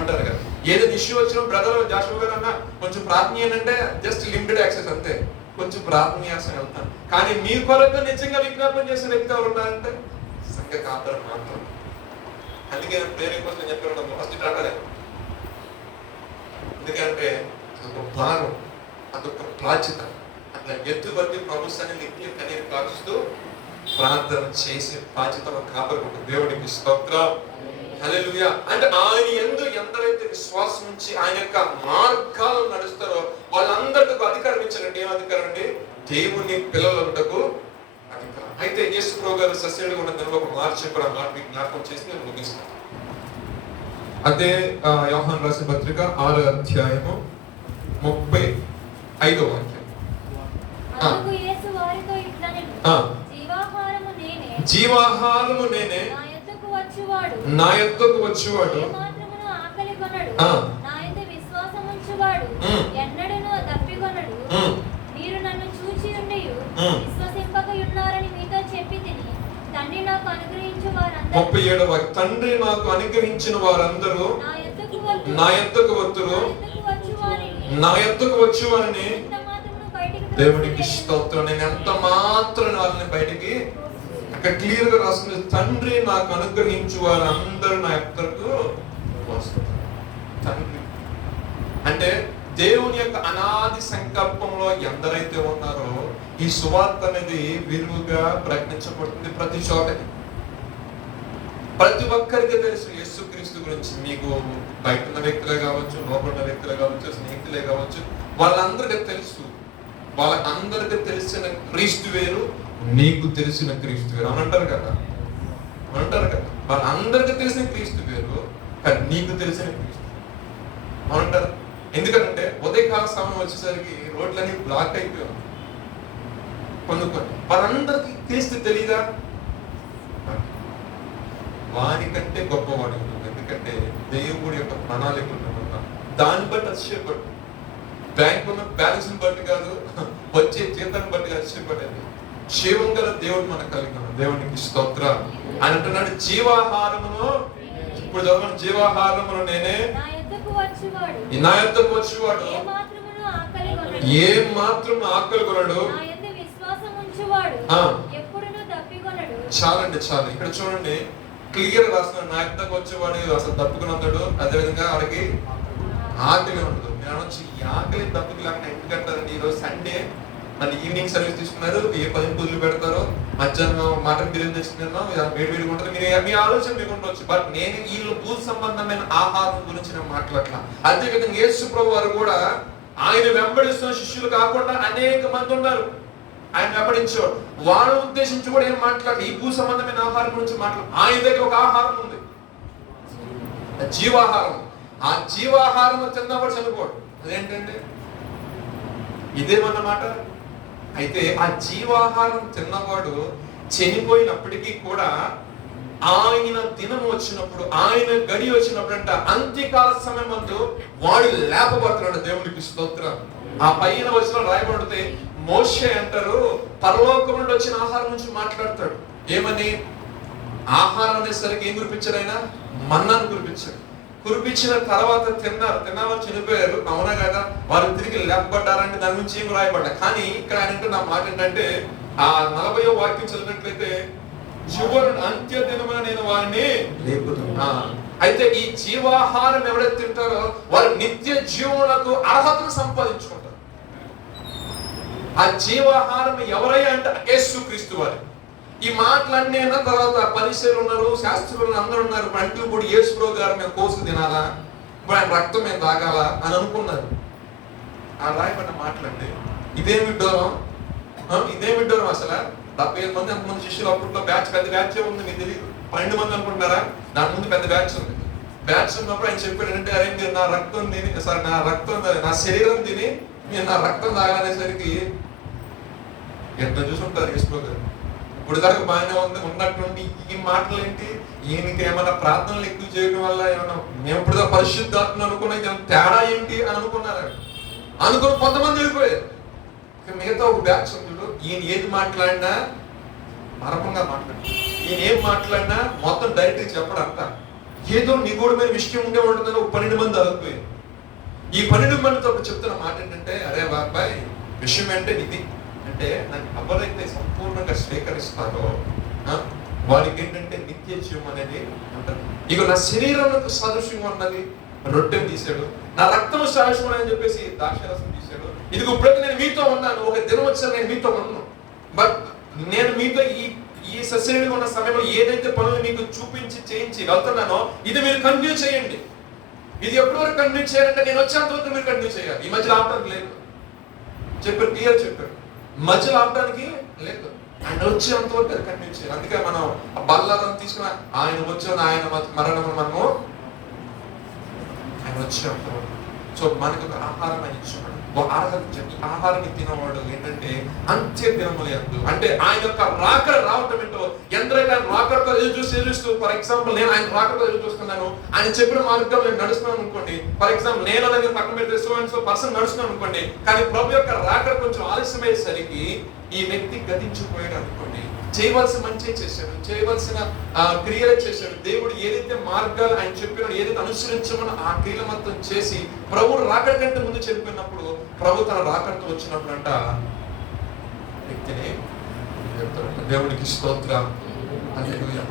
అంటారు కదా. ఏదో ఇష్యూ వచ్చినా బ్రదర్ జాషువా గారు అన్న కొంచెం ప్రార్థన అంటే జస్ట్ లిమిటెడ్ యాక్సెస్ అంతే, కొంచెం ప్రార్థన చేస్తాను వెళ్తాను. కానీ మీ కొరకు నిజంగా విజ్ఞాపన చేసే వ్యక్తి ఎవరు ఉన్నారంటే సంఘ కాపురం మాత్రం. అందుకే ప్రేమ కోసం చెప్పారు ఫస్ట్ అంటారే, ఎందుకంటే అదొక భారం, అదొక బాధ్యత. అట్లా ఎత్తుబట్టి ప్రభుత్వాన్ని నిత్యం కనీరు కారుస్తూ ప్రార్థన చేసే బాధ్యత ఒక కాపరికి ఒక దేవుడికి స్తోత్రం. హల్లెలూయా. అంటే ఆయన యందు ఎందరైతే విశ్వాసం నుంచి ఆయన యొక్క మార్గాలు నడుస్తారో వాళ్ళందరికీ అధికారం ఇచ్చారంటే ఏం అధికారం అండి? దేవుని పిల్లలకు అధికారం. అయితే యేసు ప్రభు గారు సస్యుడిగా ఉన్న దానిలో ఒక మాట చెప్పారు, ఆ మాట మీకు జ్ఞాపకం చేసి నేను ముగిస్తాను. అదే యోహాను రాసిన పత్రిక 6వ అధ్యాయము 35వ వాక్యం. జీవాహారము నేనే, నా యొద్దకు వచ్చువాడు ఎన్నడూను బయటికొనడు. మీరు నన్ను చూచి ఉండియు విశ్వసింపక ఉన్నారని మీతో చెప్పి తిని, తండ్రి నాకు అనుగ్రహించు వారందరూ 37వ తండ్రి నాకు అనుగ్రహించిన వారందరూ నా యొద్దకు వత్తురు, నా యొద్దకు వచ్చువారిని దేవునికి స్తోత్రం. నేను ఎంత మాత్రం వాళ్ళని బయటికి ఇక్కడ క్లియర్ గా రాస్తుంది. తండ్రి నాకు అనుగ్రహించు వారందరూ నా యొద్దకు వస్తారు. తండ్రి అంటే దేవుని యొక్క అనాది సంకల్పంలో ఎందరైతే ఉన్నారో ఈ సువార్త అనేది విరివిగా ప్రకటించబడుతుంది ప్రతి చోటకి. ప్రతి ఒక్కరికి తెలుసు యేసుక్రీస్తు గురించి. మీకు బయట ఉన్న వ్యక్తులే కావచ్చు, లోపల ఉన్న వ్యక్తులే కావచ్చు, స్నేహితులే కావచ్చు, వాళ్ళందరికీ తెలుసు. వాళ్ళందరికీ తెలిసిన క్రీస్తు వేరు, నీకు తెలిసిన క్రీస్తు వేరు అనంటారు కదా. వాళ్ళందరికీ తెలిసిన క్రీస్తు వేరు, కానీ నీకు తెలిసిన క్రీస్తు అనంటారు. ఎందుకంటే ఉదయకాల సమయం వచ్చేసరికి రోడ్లన్నీ బ్లాక్ అయిపోయాయి. కొన్ని వాళ్ళందరికీ క్రీస్తు తెలీదా? వానికంటే గొప్పవాడు. ఎందుకంటే దేవుడి యొక్క ప్రణాళికలు దాన్ని బట్టి అతిశయపడు. బ్యాంక్ ఉన్న బ్యాలెన్స్ బట్టి కాదు, వచ్చే జీతాన్ని బట్టి అతిశయపడేది. జీవం గల దేవుడు మనకు కలిగిన దేవునికి స్తోత్రం. అని అంటున్నాడు జీవాహారమును. ఇప్పుడు చదవండి, జీవాహారమును నేనే, నా యొద్దకు వచ్చేవాడు ఏ మాత్రం ఆకలి కొనడు. చాలండి చాలు. ఇక్కడ చూడండి క్లియర్ రాసిన, నా యొద్దకు వచ్చేవాడు అసలు తప్పుకునందుడు, అదేవిధంగా వాడికి ఆకలి ఉండదు. నేను అనొచ్చు, ఈ ఆకలి తప్పుకు లేకుండా ఎందుకంటారండి? ఈరోజు సండే మళ్ళీ ఈవినింగ్ సర్వీస్ తీసుకున్నారు, ఏ 10 పూజలు పెడతారో, మధ్యాహ్నం మటన్ బిర్యానీ తెచ్చుకున్నాం, వేడి వేడిగా ఉంటుంది. మీ ఆలోచన మీకు ఉండవచ్చు. బట్ నేను వీళ్ళు భూ సంబంధమైన ఆహారం గురించి నేను మాట్లాడలా. అదేవిధంగా యేసు ప్రభు వారు కూడా ఆయన వెంబడిస్తున్న శిష్యులు కాకుండా అనేక మంది ఉన్నారు ఆయన వెంబడించేవాడు. వాళ్ళ ఉద్దేశించి కూడా ఏం మాట్లాడాలి? ఈ భూ సంబంధమైన ఆహారం గురించి మాట్లాడు. ఆయన దగ్గర ఒక ఆహారం ఉంది, జీవాహారం. ఆ జీవాహారం తిన్నవాడు చనిపోడు. అదేంటండి? ఇదేమన్నమాట. అయితే ఆ జీవాహారం తిన్నవాడు చనిపోయినప్పటికీ కూడా ఆయన దినం వచ్చినప్పుడు, ఆయన గడి వచ్చినప్పుడు అంట అంత్యకాల సమయం ముందు వాడు లేపబడుతున్నాడు. దేవునికి స్తోత్రం. ఆ పైన వచ్చిన రాయబడితే మోషే అంటారు, పరలోకం నుండి వచ్చిన ఆహారం నుంచి మాట్లాడతాడు. ఏమని? ఆహారం అనేసరికి ఏం కురిపించాడు ఆయన? మన్నాను కురిపించాడు. కురిపించిన తర్వాత తిన్నవారు చనిపోయారు, అవునా కదా? వారు తిరిగి లేపబడ్డారంటే దాని నుంచి ఏం రాయబడ్డా. కానీ ఇక్కడ ఆయన నా మాట ఏంటంటే, ఆ 40వ వాక్యం చదివినట్లయితే చివరి అంత్య దినమున నేను వారిని లేపుతున్నా. అయితే ఈ జీవాహారం ఎవరైతే తింటారో వారు నిత్య జీవములకు అర్హతను సంపాదించుకుంటారు. ఆ జీవాహారం ఎవరయ్యా అంటే యేసుక్రీస్తు వారు. ఈ మాటలన్నీ అయిన తర్వాత పరిసరులు ఉన్నారు, శాస్త్రులు అందరూ ఉన్నారు. అంటే ఇప్పుడు యేసు ప్రభు గారు మేము కోసుకు తినాలా, ఇప్పుడు ఆయన రక్తం మేము తాగాలా అని అనుకున్నారు. ఆ రాయబడిన మాటలండి. ఇదేం విడ్డూరం, ఇదేం విడ్డూరం అసలు. 75 మంది అంతమంది శిష్యులు. అప్పట్లో పెద్ద బ్యాచ్ ఉంది, మీకు తెలియదు. 12 మంది అనుకుంటున్నారా? దాని ముందు పెద్ద బ్యాచ్ ఉంది. బ్యాచ్ ఉన్నప్పుడు ఆయన చెప్పాడు అంటే, అరే మీరు నా రక్తం తిని, సారీ నా శరీరం తిని మీరు నా రక్తం తాగానేసరికి ఎంత చూసుంటారు యేసు ప్రభు గారు. ఇప్పుడు దాకా బాగానే ఉన్నటువంటి ఈ మాటలు ఏంటి? ఈయనకి ఏమైనా ప్రార్థనలు ఎక్కువ చేయడం వల్ల ఏమన్నా మేము ఇప్పుడు దాకా పరిశుద్ధాత్మ అనుకున్నా తేడా ఏంటి అని అనుకున్నారు. అనుకుని కొంతమంది వెళ్ళిపోయారు. మిగతా ఒక బ్యాచ్ ఉంది, ఈయన ఏది మాట్లాడినా మరపంగా మాట్లాడు, ఈయన ఏం మాట్లాడినా మొత్తం డైరెక్ట్ చెప్పడం అంట. ఏదో నిగూఢమైన విషయం ఉండే ఉంటుందని ఒక 12 మంది ఆగిపోయారు. ఈ 12 మందితో చెప్తున్న మాట ఏంటంటే, అరే బాబాయ్ విషయం అంటే ఇది అంటే, నన్ను ఎవరైతే సంపూర్ణంగా స్వీకరిస్తారో వారికి ఏంటంటే నిత్య జీవం అనేది ఉంటుంది. ఇక నా శరీరంలో సాదృశ్యం ఉన్నది రొట్టెను తీసాడు, నా రక్తం సాదృశ్యం అని చెప్పేసి ద్రాక్షరసం తీసాడు. ఇది ఇప్పుడైతే నేను మీతో ఉన్నాను, ఒక దినం వచ్చాను నేను మీతో ఉన్నాను. బట్ నేను మీతో ఈ సశరీరంగా ఉన్న సమయంలో ఏదైతే పనులు మీకు చూపించి చేయించి వెళ్తున్నానో ఇది మీరు కంటిన్యూ చేయండి. ఇది ఎప్పటి వరకు కంటిన్యూ చేయాలంటే నేను వచ్చేంత వరకు మీరు కంటిన్యూ చేయాలి. ఈ మధ్యలో ఆపడానికి లేదు చెప్పారు, క్లియర్ చెప్పారు. మధ్యలో ఆపడానికి లేదు, ఆయన వచ్చేంత వరకు అది కంటిన్యూ చేయాలి. అందుకే మనం ఆ బల్లాలను తీసుకున్న ఆయన వచ్చిన ఆయన మరణం మనము ఆయన వచ్చేంత వరకు. సో మనకు ఒక ఆహారం ఆయన ఇచ్చాడు. ఆహారాన్ని తినవాడు ఏంటంటే అంత్య దినములందు, అంటే ఆయన యొక్క రాకడ రావటం ఏంటో ఎందరైతే ఆయన రాకడతో ఎదురుచూస్తూ, ఫర్ ఎగ్జాంపుల్ నేను ఆయన రాకడతో ఎదురు చూస్తున్నాను, ఆయన చెప్పిన మార్గం నేను నడుస్తున్నాను అనుకోండి, ఫర్ ఎగ్జాంపుల్ నేను అనేది పక్కన పెడితే సో అండ్ సో పర్సన్ నడుస్తున్నాను అనుకోండి, కానీ ప్రభు యొక్క రాకడ కొంచెం ఆలస్యమయ్యేసరికి ఈ వ్యక్తి గతించిపోయాడు అనుకోండి. చేయవలసిన మంచి చేశాడు, చేయవలసిన క్రియలు చేశాడు, దేవుడు ఏదైతే మార్గాలు ఆయన చెప్పినాడు, ఏదైతే అనుసరించమని ఆ క్రియలు మొత్తం చేసి ప్రభువు రాకడ కంటే ముందు చెప్పినప్పుడు, ప్రభు తన రాకడతో వచ్చినప్పుడు అంట వ్యక్తిని దేవునికి స్తోత్రం.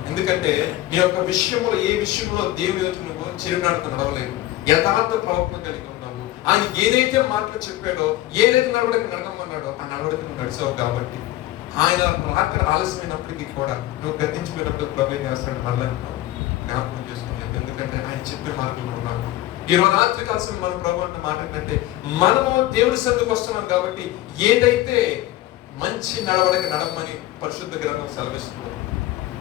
ఎందుకంటే నీ యొక్క విషయంలో ఏ విషయంలో దేవుని ఎదుట నువ్వు చిరునాడుతో నడవలేదు, యథార్థ ప్రవర్తన కలిగి ఉన్నావు. ఆయన ఏదైతే మాటలు చెప్పాడో, ఏదైతే నడవడికి నడకమన్నాడో ఆ నడవడికి నువ్వు నడిచావు. కాబట్టి ఆయన రాకడ ఆలస్యమైనప్పటికీ కూడా నువ్వు గతించిపోయినప్పుడు ప్రభు ఏం చేస్తాడు, మళ్ళీ జ్ఞాపకం చేసుకున్నాను. ఎందుకంటే ఆయన చెప్పిన మార్గంలో ఉన్నాను. ఈ రోజు రాత్రి కాల్సిన మన ప్రభు అంటే మాట ఏంటంటే, మనము దేవుడి సన్నిధికి వస్తున్నాం కాబట్టి ఏదైతే మంచి నడవడికి నడమని పరిశుద్ధ గ్రంథం సెలవిస్తుంది,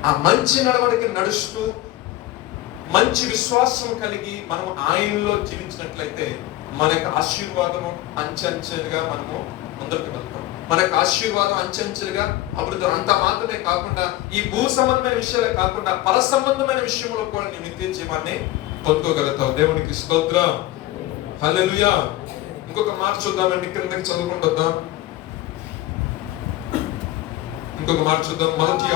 ఆ మంచి నడవడికి నడుస్తూ మంచి విశ్వాసం కలిగి మనము ఆయనలో జీవించినట్లయితే మన యొక్క ఆశీర్వాదము అంచెంచెలుగా మనము ముందరికి వెళ్తాం. మన యొక్క ఆశీర్వాదం అంచెంచెలుగా అభివృద్ధి. అంత మాత్రమే కాకుండా ఈ భూ సంబంధమైన విషయాలే కాకుండా పర సంబంధమైన విషయంలో కూడా నీ నిత్య జీవాన్ని పొందుకోగలుగుతావు. దేవునికి స్తోత్రం, హల్లెలూయా. ఇంకొక మాట చూద్దామండి, క్రిందకి చదువుకుంటూ వద్దాం. ఇంకొక మాట చూద్దాం. మొదటి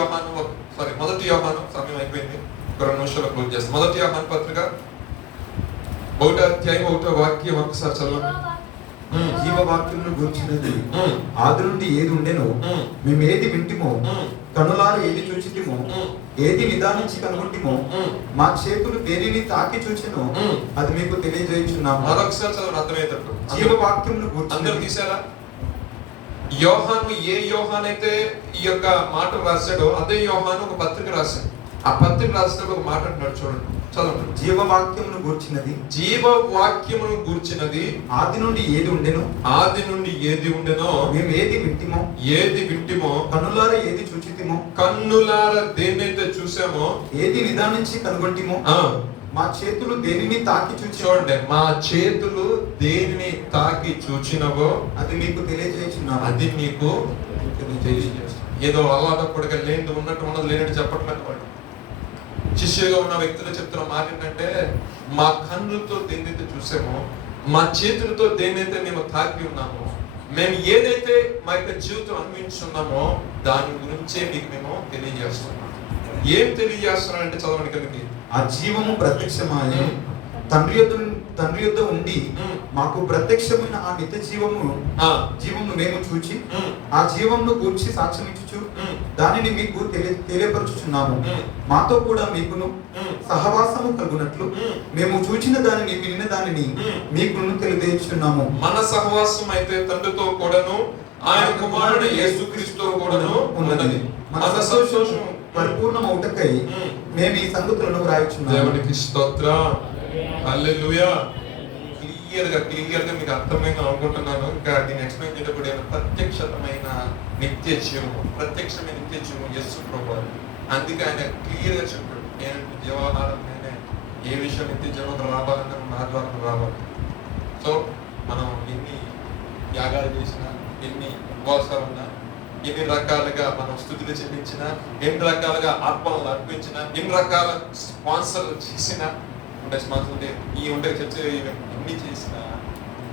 యోహాను సమయం అయిపోయింది, 2 నిమిషాలు క్లోజ్ చేస్తాం. మొదటి యోహాను పత్రిక 1వ అధ్యాయం 1వ వాక్యం ఒకసారి చదవండి. జీవవాక్యమును గూర్చినది ఆది నుండి ఏది ఉండెనో, మేము ఏది వింటిమో, కనులారు ఏది చూచితిమో, ఏది నిదానించి కనుగొంటిమో, మా చేతులు దేనిని తాకి చూచెనో అది మీకు తెలియజేయుచున్నాము. మరొకసారి చదవండి, అర్థమయ్యేటట్టు. జీవవాక్యమును గూర్చి అందరూ తీసారా? యోహాను ఏ యోహాన్ అయితే ఈ యొక్క మాట రాశాడో అదే యోహాను ఒక పత్రిక రాశాడు. ఆ పత్రిక రాసినప్పుడు ఒక మాట అంటున్నాడు, చూడండి చదవండి. జీవవాక్యమును గూర్చినది, జీవవాక్యమును గూర్చినది ఆది నుండి ఏది ఉండెనో, ఆది నుండి ఏది ఉండెనో, మేము ఏది వింటిమో, కన్నులార ఏది చూచితిమో, కన్నులార దేన్నైతే చూసామో, ఏది నిదానించి కనుగొంటిమో, మా చేతులు దేనిని తాకి చూడండి, మా చేతులు దేనిని తాకి చూచినవో అది మీకు తెలియజేస్తున్నాను. అది మీకు తెలియజేస్తున్నాను. ఏదో అలవాటప్పుడుగా లేనిది ఉన్నట్టు ఉన్నది లేనట్టు చెప్పట్లేదు. వాడు శిష్యుగా ఉన్న వ్యక్తులు చెప్తున్న మాట ఏంటంటే, మా కన్నులతో దేన్నైతే చూసామో, మా చేతులతో దేన్నైతే మేము తాకి ఉన్నామో, మేము ఏదైతే మా యొక్క జీవితం అనుభవించున్నామో దాని గురించే మీకు మేము తెలియజేస్తున్నాం. ఏం తెలియజేస్తున్నాం అంటే చదవండి కిందకి. ఆ జీవము ప్రత్యక్షమాయే, తండ్రి యొద్ద ఉండి మాకు ప్రత్యక్షమైన ఆ నిత్య జీవమును మేము చూచి ఆ జీవమును గూర్చి సాక్ష్యం ఇచ్చుచు దానిని మీకు తెలియపరచుచున్నాము. మాతో కూడా మీకును సహవాసము కలుగునట్లు మేము చూచిన దానిని వినిన దానిని మీకును తెలియజేస్తున్నాము. మన సహవాసం అయితే తండ్రితో కూడాను ఆయన కుమారుడు యేసుక్రీస్తుతో కూడాను ఉన్నది. మన సంతోషం పరిపూర్ణమౌటకై మేము ఈ సంగతులను వ్రాయుచున్నాము. దేవునికి స్తోత్రం, హల్లెలూయా. క్లియర్ గా మీకు అర్థమైన అనుకుంటున్నాను. ఇంకా దీన్ని ఎక్స్ప్లెయిన్ చేయడం ప్రత్యక్షమైన నిత్య జీవం యేసు ప్రభువు. అందుకే ఆయన క్లియర్ గా చెప్పాడు, నేను జీవాహారం నేనే, ఏ విషయం నిత్య జీవం రావాలన్నా నా ద్వారా రావాలి. సో మనం ఎన్ని యాగాలు చేసినా, ఎన్ని ఉపవాసాలు ఉన్నా, ఎన్ని రకాలుగా మనం స్తుతులు చెల్లించినా, ఎన్ని రకాలుగా ఆత్మలను అర్పించినా, ఎన్ని రకాల స్పాన్సర్లు చేసినా, ఉండే చర్చ ఎన్ని చేసినా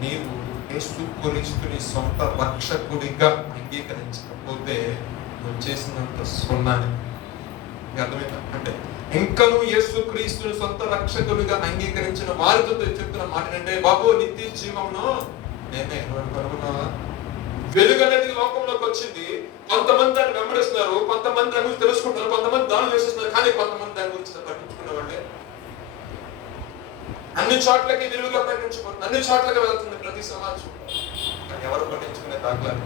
నీవు యేసుక్రీస్తుని సొంత రక్షకుడిగా అంగీకరించకపోతే నువ్వు చేసినంత సున్నాని. అర్థమైందా? అంటే ఇంకా నువ్వు యేసుక్రీస్తుని సొంత రక్షకుడిగా అంగీకరించిన వారితో చెప్తున్న మాట ఏంటంటే, బాబు నిత్య జీవమును నేనే కనుగొన్నావా? వెలుగు అనేది లోకంలోకి వచ్చింది. కొంతమంది దాన్ని వెంబడిస్తున్నారు, కొంతమంది దాని గురించి తెలుసుకుంటారు, కొంతమంది దాన్ని చేస్తున్నారు, కానీ కొంతమంది దాని గురించి పట్టించుకునే వాళ్ళే. అన్ని చోట్లకి విలువగా ప్రకటించబడుతుంది, అన్ని చోట్లకి వెళ్తుంది ప్రతి సమాజం. కానీ ఎవరు పట్టించుకునే దాఖలాలు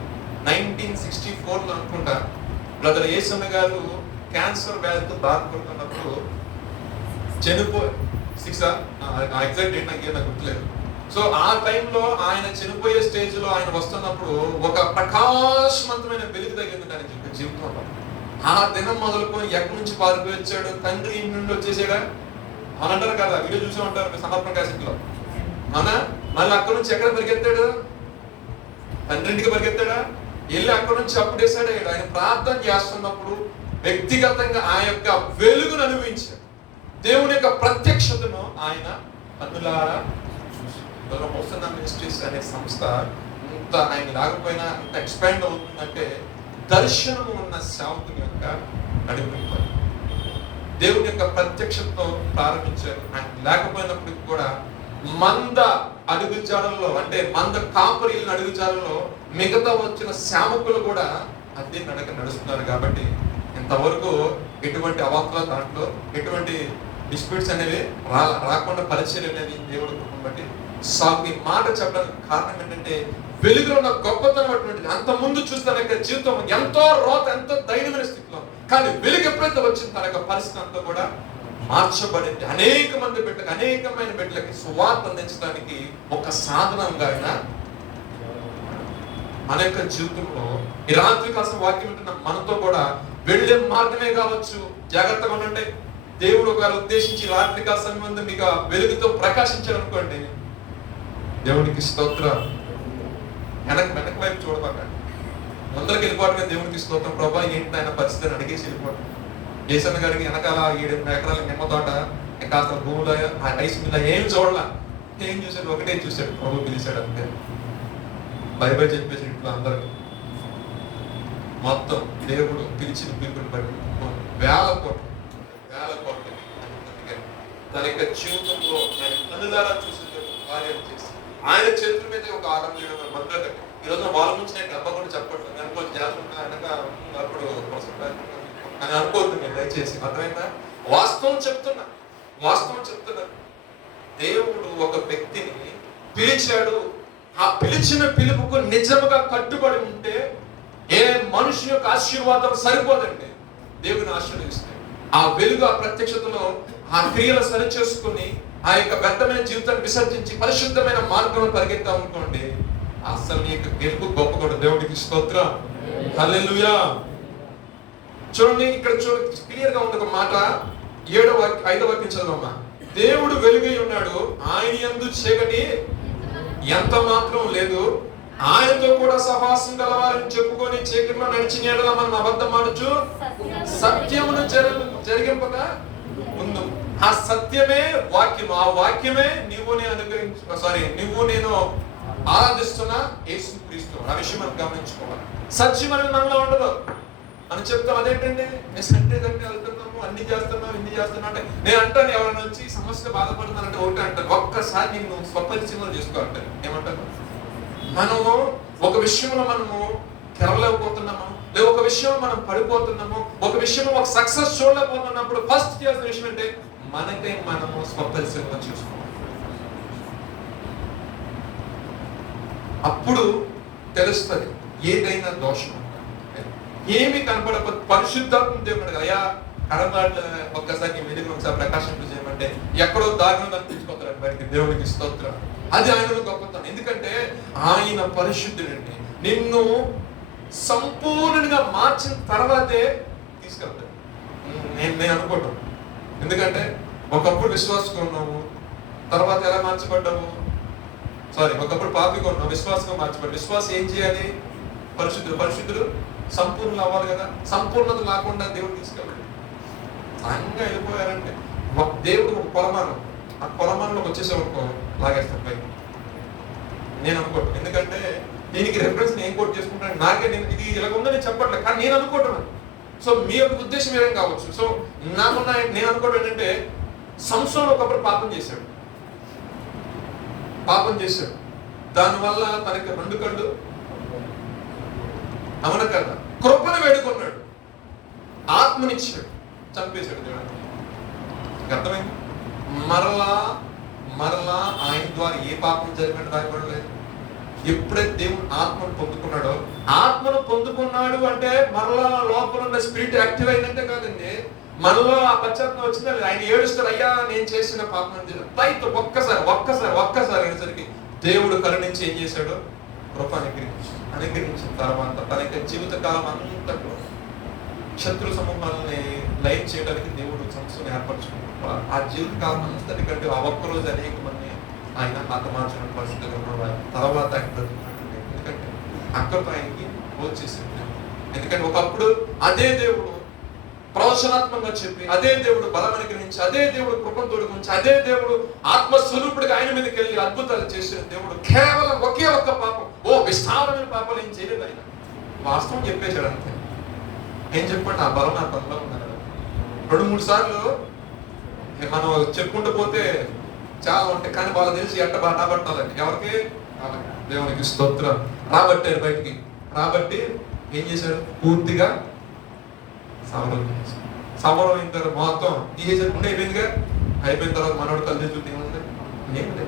1964లో అనుకుంటా బ్రదర్ యేసన్న గారు క్యాన్సర్ వ్యాధితో బాధపడుతున్నప్పుడు ఎగ్జాక్ట్ డేట్ నాకు గుర్తులేదు. సో ఆ టైంలో ఆయన చనిపోయే స్టేజ్ లో ఆయన వస్తున్నప్పుడు ఒక ప్రకాశవంతమైన వెలుగు తగ్గింది ఆయన జీవితంలో. ఆ దినం మొదలుకొని ఎక్కడి నుంచి పారిపోయి వచ్చాడు, తండ్రి ఇంటి నుండి వచ్చేసాడా అని అంటారు కదా, వీడియో చూసే ఉంటారు సమర్పణ క్యాసెట్లో. అవునా? మళ్ళీ అక్కడి నుంచి ఎక్కడ పరిగెత్తాడు? తండ్రి ఇంటికి పరిగెత్తాడా? వెళ్ళి అక్కడ నుంచి అప్పుడేసాడు. ఆయన ప్రార్థన చేస్తున్నప్పుడు వ్యక్తిగతంగా ఆ యొక్క వెలుగును అనుభవించాడు. దేవుని యొక్క ప్రత్యక్షతను ఆయన కన్నులారా చూసాడు. హోసన్నా మినిస్ట్రీస్ అనే సంస్థ ఇంత ఆయన రాకపోయినా ఇంత ఎక్స్పాండ్ అవుతుందంటే దర్శనము ఉన్న సేవకుని యొక్క నడిపింపు. దేవుని యొక్క ప్రత్యక్షతతో ప్రారంభించారు. ఆయన లేకపోయినప్పటికీ కూడా మంద అడుగుజాడల్లో, అంటే మంద కాపరీలను అడుగుజాడల్లో మిగతా వచ్చిన సేవకులు కూడా అదే నడక నడుస్తున్నారు. కాబట్టి ఇంతవరకు ఎటువంటి అవాంతరాలు, దాంట్లో ఎటువంటి డిస్ప్యూట్స్ అనేవి రాకుండా పరిచయం అనేది దేవుడి కృపను బట్టి సాగు. ఈ మాట చెప్పడానికి కారణం ఏంటంటే వెలుగులో ఉన్న గొప్పతనం అటువంటిది. అంత ముందు చూస్తే తన యొక్క జీవితం ఎంతో రోత, ఎంతో దైన్యమైన స్థితిలో, కానీ వెలుగు ఎప్పుడైతే వచ్చింది తన యొక్క పరిస్థితి అంతా కూడా మార్చబడింది. అనేకమైన బిడ్డలకి సువార్త అందించడానికి ఒక సాధనంగా ఆయన మన యొక్క జీవితంలో ఈ రాత్రి కాసం వాక్యం ఉంటున్న మనతో కూడా వెళ్ళే మార్గమే కావచ్చు. జాగ్రత్తగా ఉండండి. దేవుడు గారు ఉద్దేశించి రాత్రి కాసం ముందు మీకు వెలుగుతో ప్రకాశించాడు అనుకోండి, దేవునికి స్తోత్రం. వెనక వైపు చూడబాకండి. ముందరికి వెళ్ళిపోవడమే దేవునికి స్తోత్రం. ప్రభా ఏంటి ఆయన పరిస్థితిని అడిగేసి వెళ్ళిపోవడం. జేసన్ గారికి వెనకాల 7 ఎకరాల నిమ్మ తోట, ఇంకా అసలు భూముల ఆ రైస్ మిల్ల ఏం చూడాల. ఏం చూసాడు? ఒకటే చూశాడు, ప్రభు పిలిచాడు అంతే. బై చెప్పేసి ఇంట్లో అందరూ మొత్తం దేవుడు పిలిచిన పిలుపుని బట్టి వేల కోట్లు తన యొక్క జీవితంలో ఆయన కన్నులారా చూసి కార్యం చేసి ఆయన చేతుల మీద ఒక 600 మంత్రాలు. ఈరోజు వాళ్ళ నుంచి నేను డబ్బా కూడా చెప్పట్లేదు. అనుకో చేస్తున్నా వెనక అప్పుడు అని అనుకోవద్దు నేను, దయచేసి. అర్థమైందా? వాస్తవం చెప్తున్నా. దేవుడు ఒక వ్యక్తిని పిలిచాడు. ఆ పిలిచిన పిలుపుకు నిజముగా కట్టుబడి ఉంటే ఏ మనిషి యొక్క ఆశీర్వాదం సరిపోదండి. దేవుని ఆశీర్వదిస్తే ఆ వెలుగు, ఆ ప్రత్యక్షతలో ఆ క్రియలు సరి చేసుకుని ఆ యొక్క వ్యర్థమైన జీవితాన్ని విసర్జించి పరిశుద్ధమైన మార్గంలో పరిగెత్తాం అనుకోండి, అసలు నీ యొక్క గెలుపు గొప్ప కూడా. దేవుడికి స్తోత్రం. హల్లెలూయా. చూడండి, ఇక్కడ చూడండి, క్లియర్ గా ఉంది ఒక మాట. 5వ వాక్యం చదవమ్మా. దేవుడు వెలుగై ఉన్నాడు, ఆయన యందు చీకటి ఎంత మాత్రం లేదు. ఆయనతో కూడా సహవాసం గలవారని చెప్పుకొని చీకటిలో నడిచిన యెడల మనం అబద్ధం ఆడుచు సత్యమును జరిగింపక ముందు. ఆ సత్యమే వాక్యం. ఆ వాక్యమే నువ్వు నేను ఆరాధిస్తున్న యేసుక్రీస్తు. ఆ విషయం మనం గమనించుకోవాలి. సత్యం అనేది మనలో ఉండదు. మనం చెప్తాం అదేంటండి, నేను సండే వెళ్తున్నాము, అన్ని చేస్తున్నావు, ఇన్ని చేస్తున్నా అంటే. నేను అంటాను, ఎవరైనా వచ్చి సమస్య బాధపడుతున్నానంటే ఒకటే అంటాను, ఒక్కసారి నేను స్వపరిచయంలో చేసుకో అంటాను. ఏమంటాను? మనము ఒక విషయంలో మనము కెరవలేకపోతున్నాము, లేదా ఒక విషయంలో మనం పడిపోతున్నాము, ఒక విషయంలో ఒక సక్సెస్ చూడలేకపోతున్నప్పుడు ఫస్ట్ చేయాల్సిన విషయం అంటే మనకై మనము స్వపరిచయంలో చూసుకోవాలి. అప్పుడు తెలుస్తుంది ఏదైనా దోషం. ఏమి కనపడకపోతే పరిశుద్ధాత్మ దేవుడు అయ్యా కనపడ ఒక్కసారి వెలుగు ఒకసారి ప్రకాశింపు చేయమంటే ఎక్కడో దారిలో కనిపించుకోతాడు వారికి. దేవుడికి స్తోత్రం. అది ఆయనలో గొప్పతనం. ఎందుకంటే ఆయన పరిశుద్ధుడండి. నిన్ను సంపూర్ణంగా మార్చిన తర్వాతే తీసుకెళ్తాడు. నేను అనుకోవటం. ఎందుకంటే ఒకప్పుడు విశ్వాసంగా ఉన్నాము, తర్వాత ఎలా మార్చబడ్డాము? ఒకప్పుడు పాపిగా ఉన్నాము, విశ్వాసంగా మార్చబడ్డాము. విశ్వాసం ఏం చేయాలి? పరిశుద్ధుడు సంపూర్ణులు అవ్వాలి కదా. సంపూర్ణత లేకుండా దేవుడు తీసుకెళ్ళాడు. సాయంగా వెళ్ళిపోయారంటే దేవుడు ఒక కొలమానం, ఆ కొలమానంలోకి వచ్చేసేవనుకో లాగేస్తాడు పైకి. నేను అనుకోవటం. ఎందుకంటే దీనికి రెఫరెన్స్ నేను కోట్ చేసుకుంటాను. నాకే నేను ఇది ఇలాగ ఉందని చెప్పట్లేదు, కానీ నేను అనుకుంటున్నాను. సో మీ యొక్క ఉద్దేశం ఏం కావచ్చు. సో నేను అనుకోవడం ఏంటంటే సంసోను ఒకప్పుడు పాపం చేశాడు. దానివల్ల తనకి 2 కళ్ళు అవున కదా, కృపను వేడుకున్నాడు, ఆత్మనిచ్చాడు, చంపేశాడు దేవుడు. అర్థమైంది? మరలా ఆయన ద్వారా ఏ పాపం జరిగినట్టు రాయబడలేదు. ఎప్పుడైతే దేవుడు ఆత్మను పొందుకున్నాడు అంటే మరలా లోపల ఉన్న స్పిరిట్ యాక్టివ్ అయినట్టే కాదండి. మనలో ఆ పశ్చాత్తాపం వచ్చిందా? ఆయన ఏడుస్తాడు, అయ్యా నేను చేసిన పాపం రైతు ఒక్కసారి అనేసరికి దేవుడు కరుణించి ఏం చేశాడు? కృప అనుగ్రహించిన తర్వాత తన యొక్క జీవితకాలం అంతట్లో శత్రు సమూహాలని లైన్ చేయడానికి దేవుడు సంస్థను ఏర్పరచుకున్నాడు. ఆ జీవితకాలం అంతటికంటే ఆ ఒక్కరోజు అనేక మంది ఆయన హతమార్చిన పరిస్థితులు ఉన్నవారు. తర్వాత ఆయన బ్రతుకున్నాడు. ఎందుకంటే అక్కడితో ఆయనకి వచ్చేసాడు. ఎందుకంటే ఒకప్పుడు అదే దేవుడు ప్రవచనాత్మకంగా చెప్పి, అదే దేవుడు బలం అనుగ్రహించి, అదే దేవుడు కృపను తోడుగుంచి, అదే దేవుడు ఆత్మస్వరూపుడిగా ఆయన మీదకి వెళ్ళి అద్భుతాలు చేసిన దేవుడు కేవలం ఒకే ఒక్క పాపం, విస్తారమైన పాపాలు ఏం చేయలేదు. ఆయన వాస్తవం చెప్పేశాడు అంతే. ఏం చెప్పండి, ఆ బలం ఆ తనలో ఉన్నారు. 2-3 సార్లు మనం చెప్పుకుంటూ పోతే చాలా ఉంటాయి, కానీ వాళ్ళు తెలిసి ఎట్ట బాటా పట్టాలండి. ఎవరికి? దేవునికి స్తోత్రం. రాబట్టారు బయటికి. రాబట్టి ఏం చేశాడు? పూర్తిగా సమరం అయిన తర్వాత మొత్తం తీసేసారు. ఉండే అయిపోయిందిగా. అయిపోయిన తర్వాత మనోడు కలిసి చూస్తే ఏముంది?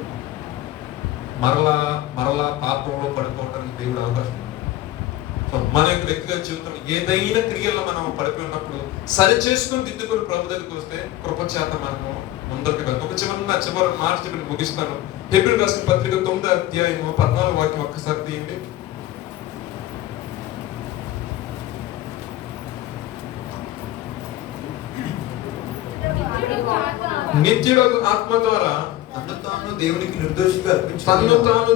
మరలా పాపంలో పడుకోవడానికి దేవుడు అవకాశం. సో మన యొక్క వ్యక్తిగత జీవితం ఏదైనా క్రియల్లో మనం పడిపోయి ఉన్నప్పుడు సరి చేసుకుని దిద్దుకుని ప్రభు దగ్గరికి వస్తే కృపచేత మనము ముందరికి వెళ్తాం. ఒక చివరి మాట చెప్పి ముగిస్తాను. హెబ్రీయులకు రాసిన పత్రిక 9వ అధ్యాయము 14వ వాక్యం ఒక్కసారి తీయండి. నిత్యుడు ఆత్మ ద్వారా తను తాను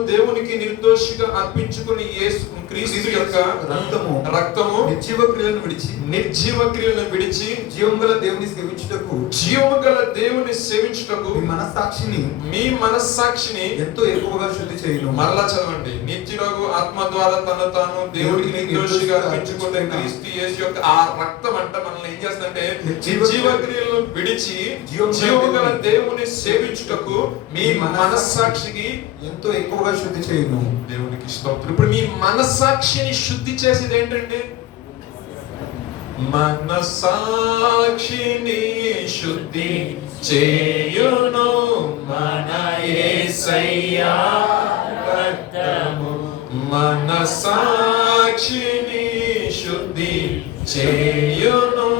దేవునికి నిర్దోషిగా అర్పించుకుని యేసు క్రీస్తు యొక్క రక్తము నిర్జీవ క్రియలను విడిచి జీవము గల దేవుని సేవించుటకు మీ మనస్సాక్షిని ఎంతో ఎక్కువగా శుద్ధి చేయును. మరలా చదవండి. నిత్యుడు ఆత్మ ద్వారా తను తాను దేవునికి నిర్దోషిగా అర్పించుకునే క్రీస్తు యేసు యొక్క ఆ రక్తం అంట మనల్ని ఏం చేస్తుందంటే నిర్జీవ క్రియలను విడిచి జీవము గల దేవుని సేవించుటకు మీ మనస్సాక్షికి ఎంతో ఎక్కువగా శుద్ధి చేయును. దేవునికి స్తోత్రం. ఇప్పుడు మీ మనస్సాక్షిని శుద్ధి చేసేది ఏంటండి? మనస్సాక్షిని శుద్ధి చేయును మన యేసయ్యా రక్తము. మనస్సాక్షిని శుద్ధి చేయును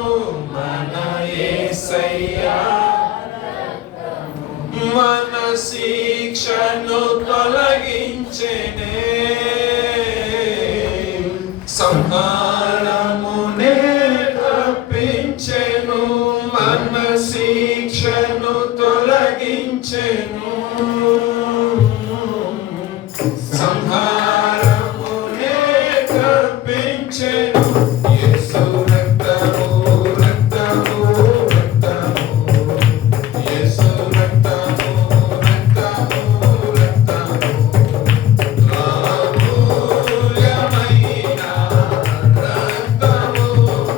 మన యేసయ్యా. మన శిక్షను తొలగించెనే, సంహారమునే తప్పించెను. మన శిక్షను తొలగించెను, సంహారమునే తప్పించెను. యేసు రక్తము రక్తము రక్తము, యేసు రక్తము రక్తము రక్తము, అమూల్యమైన రక్తము,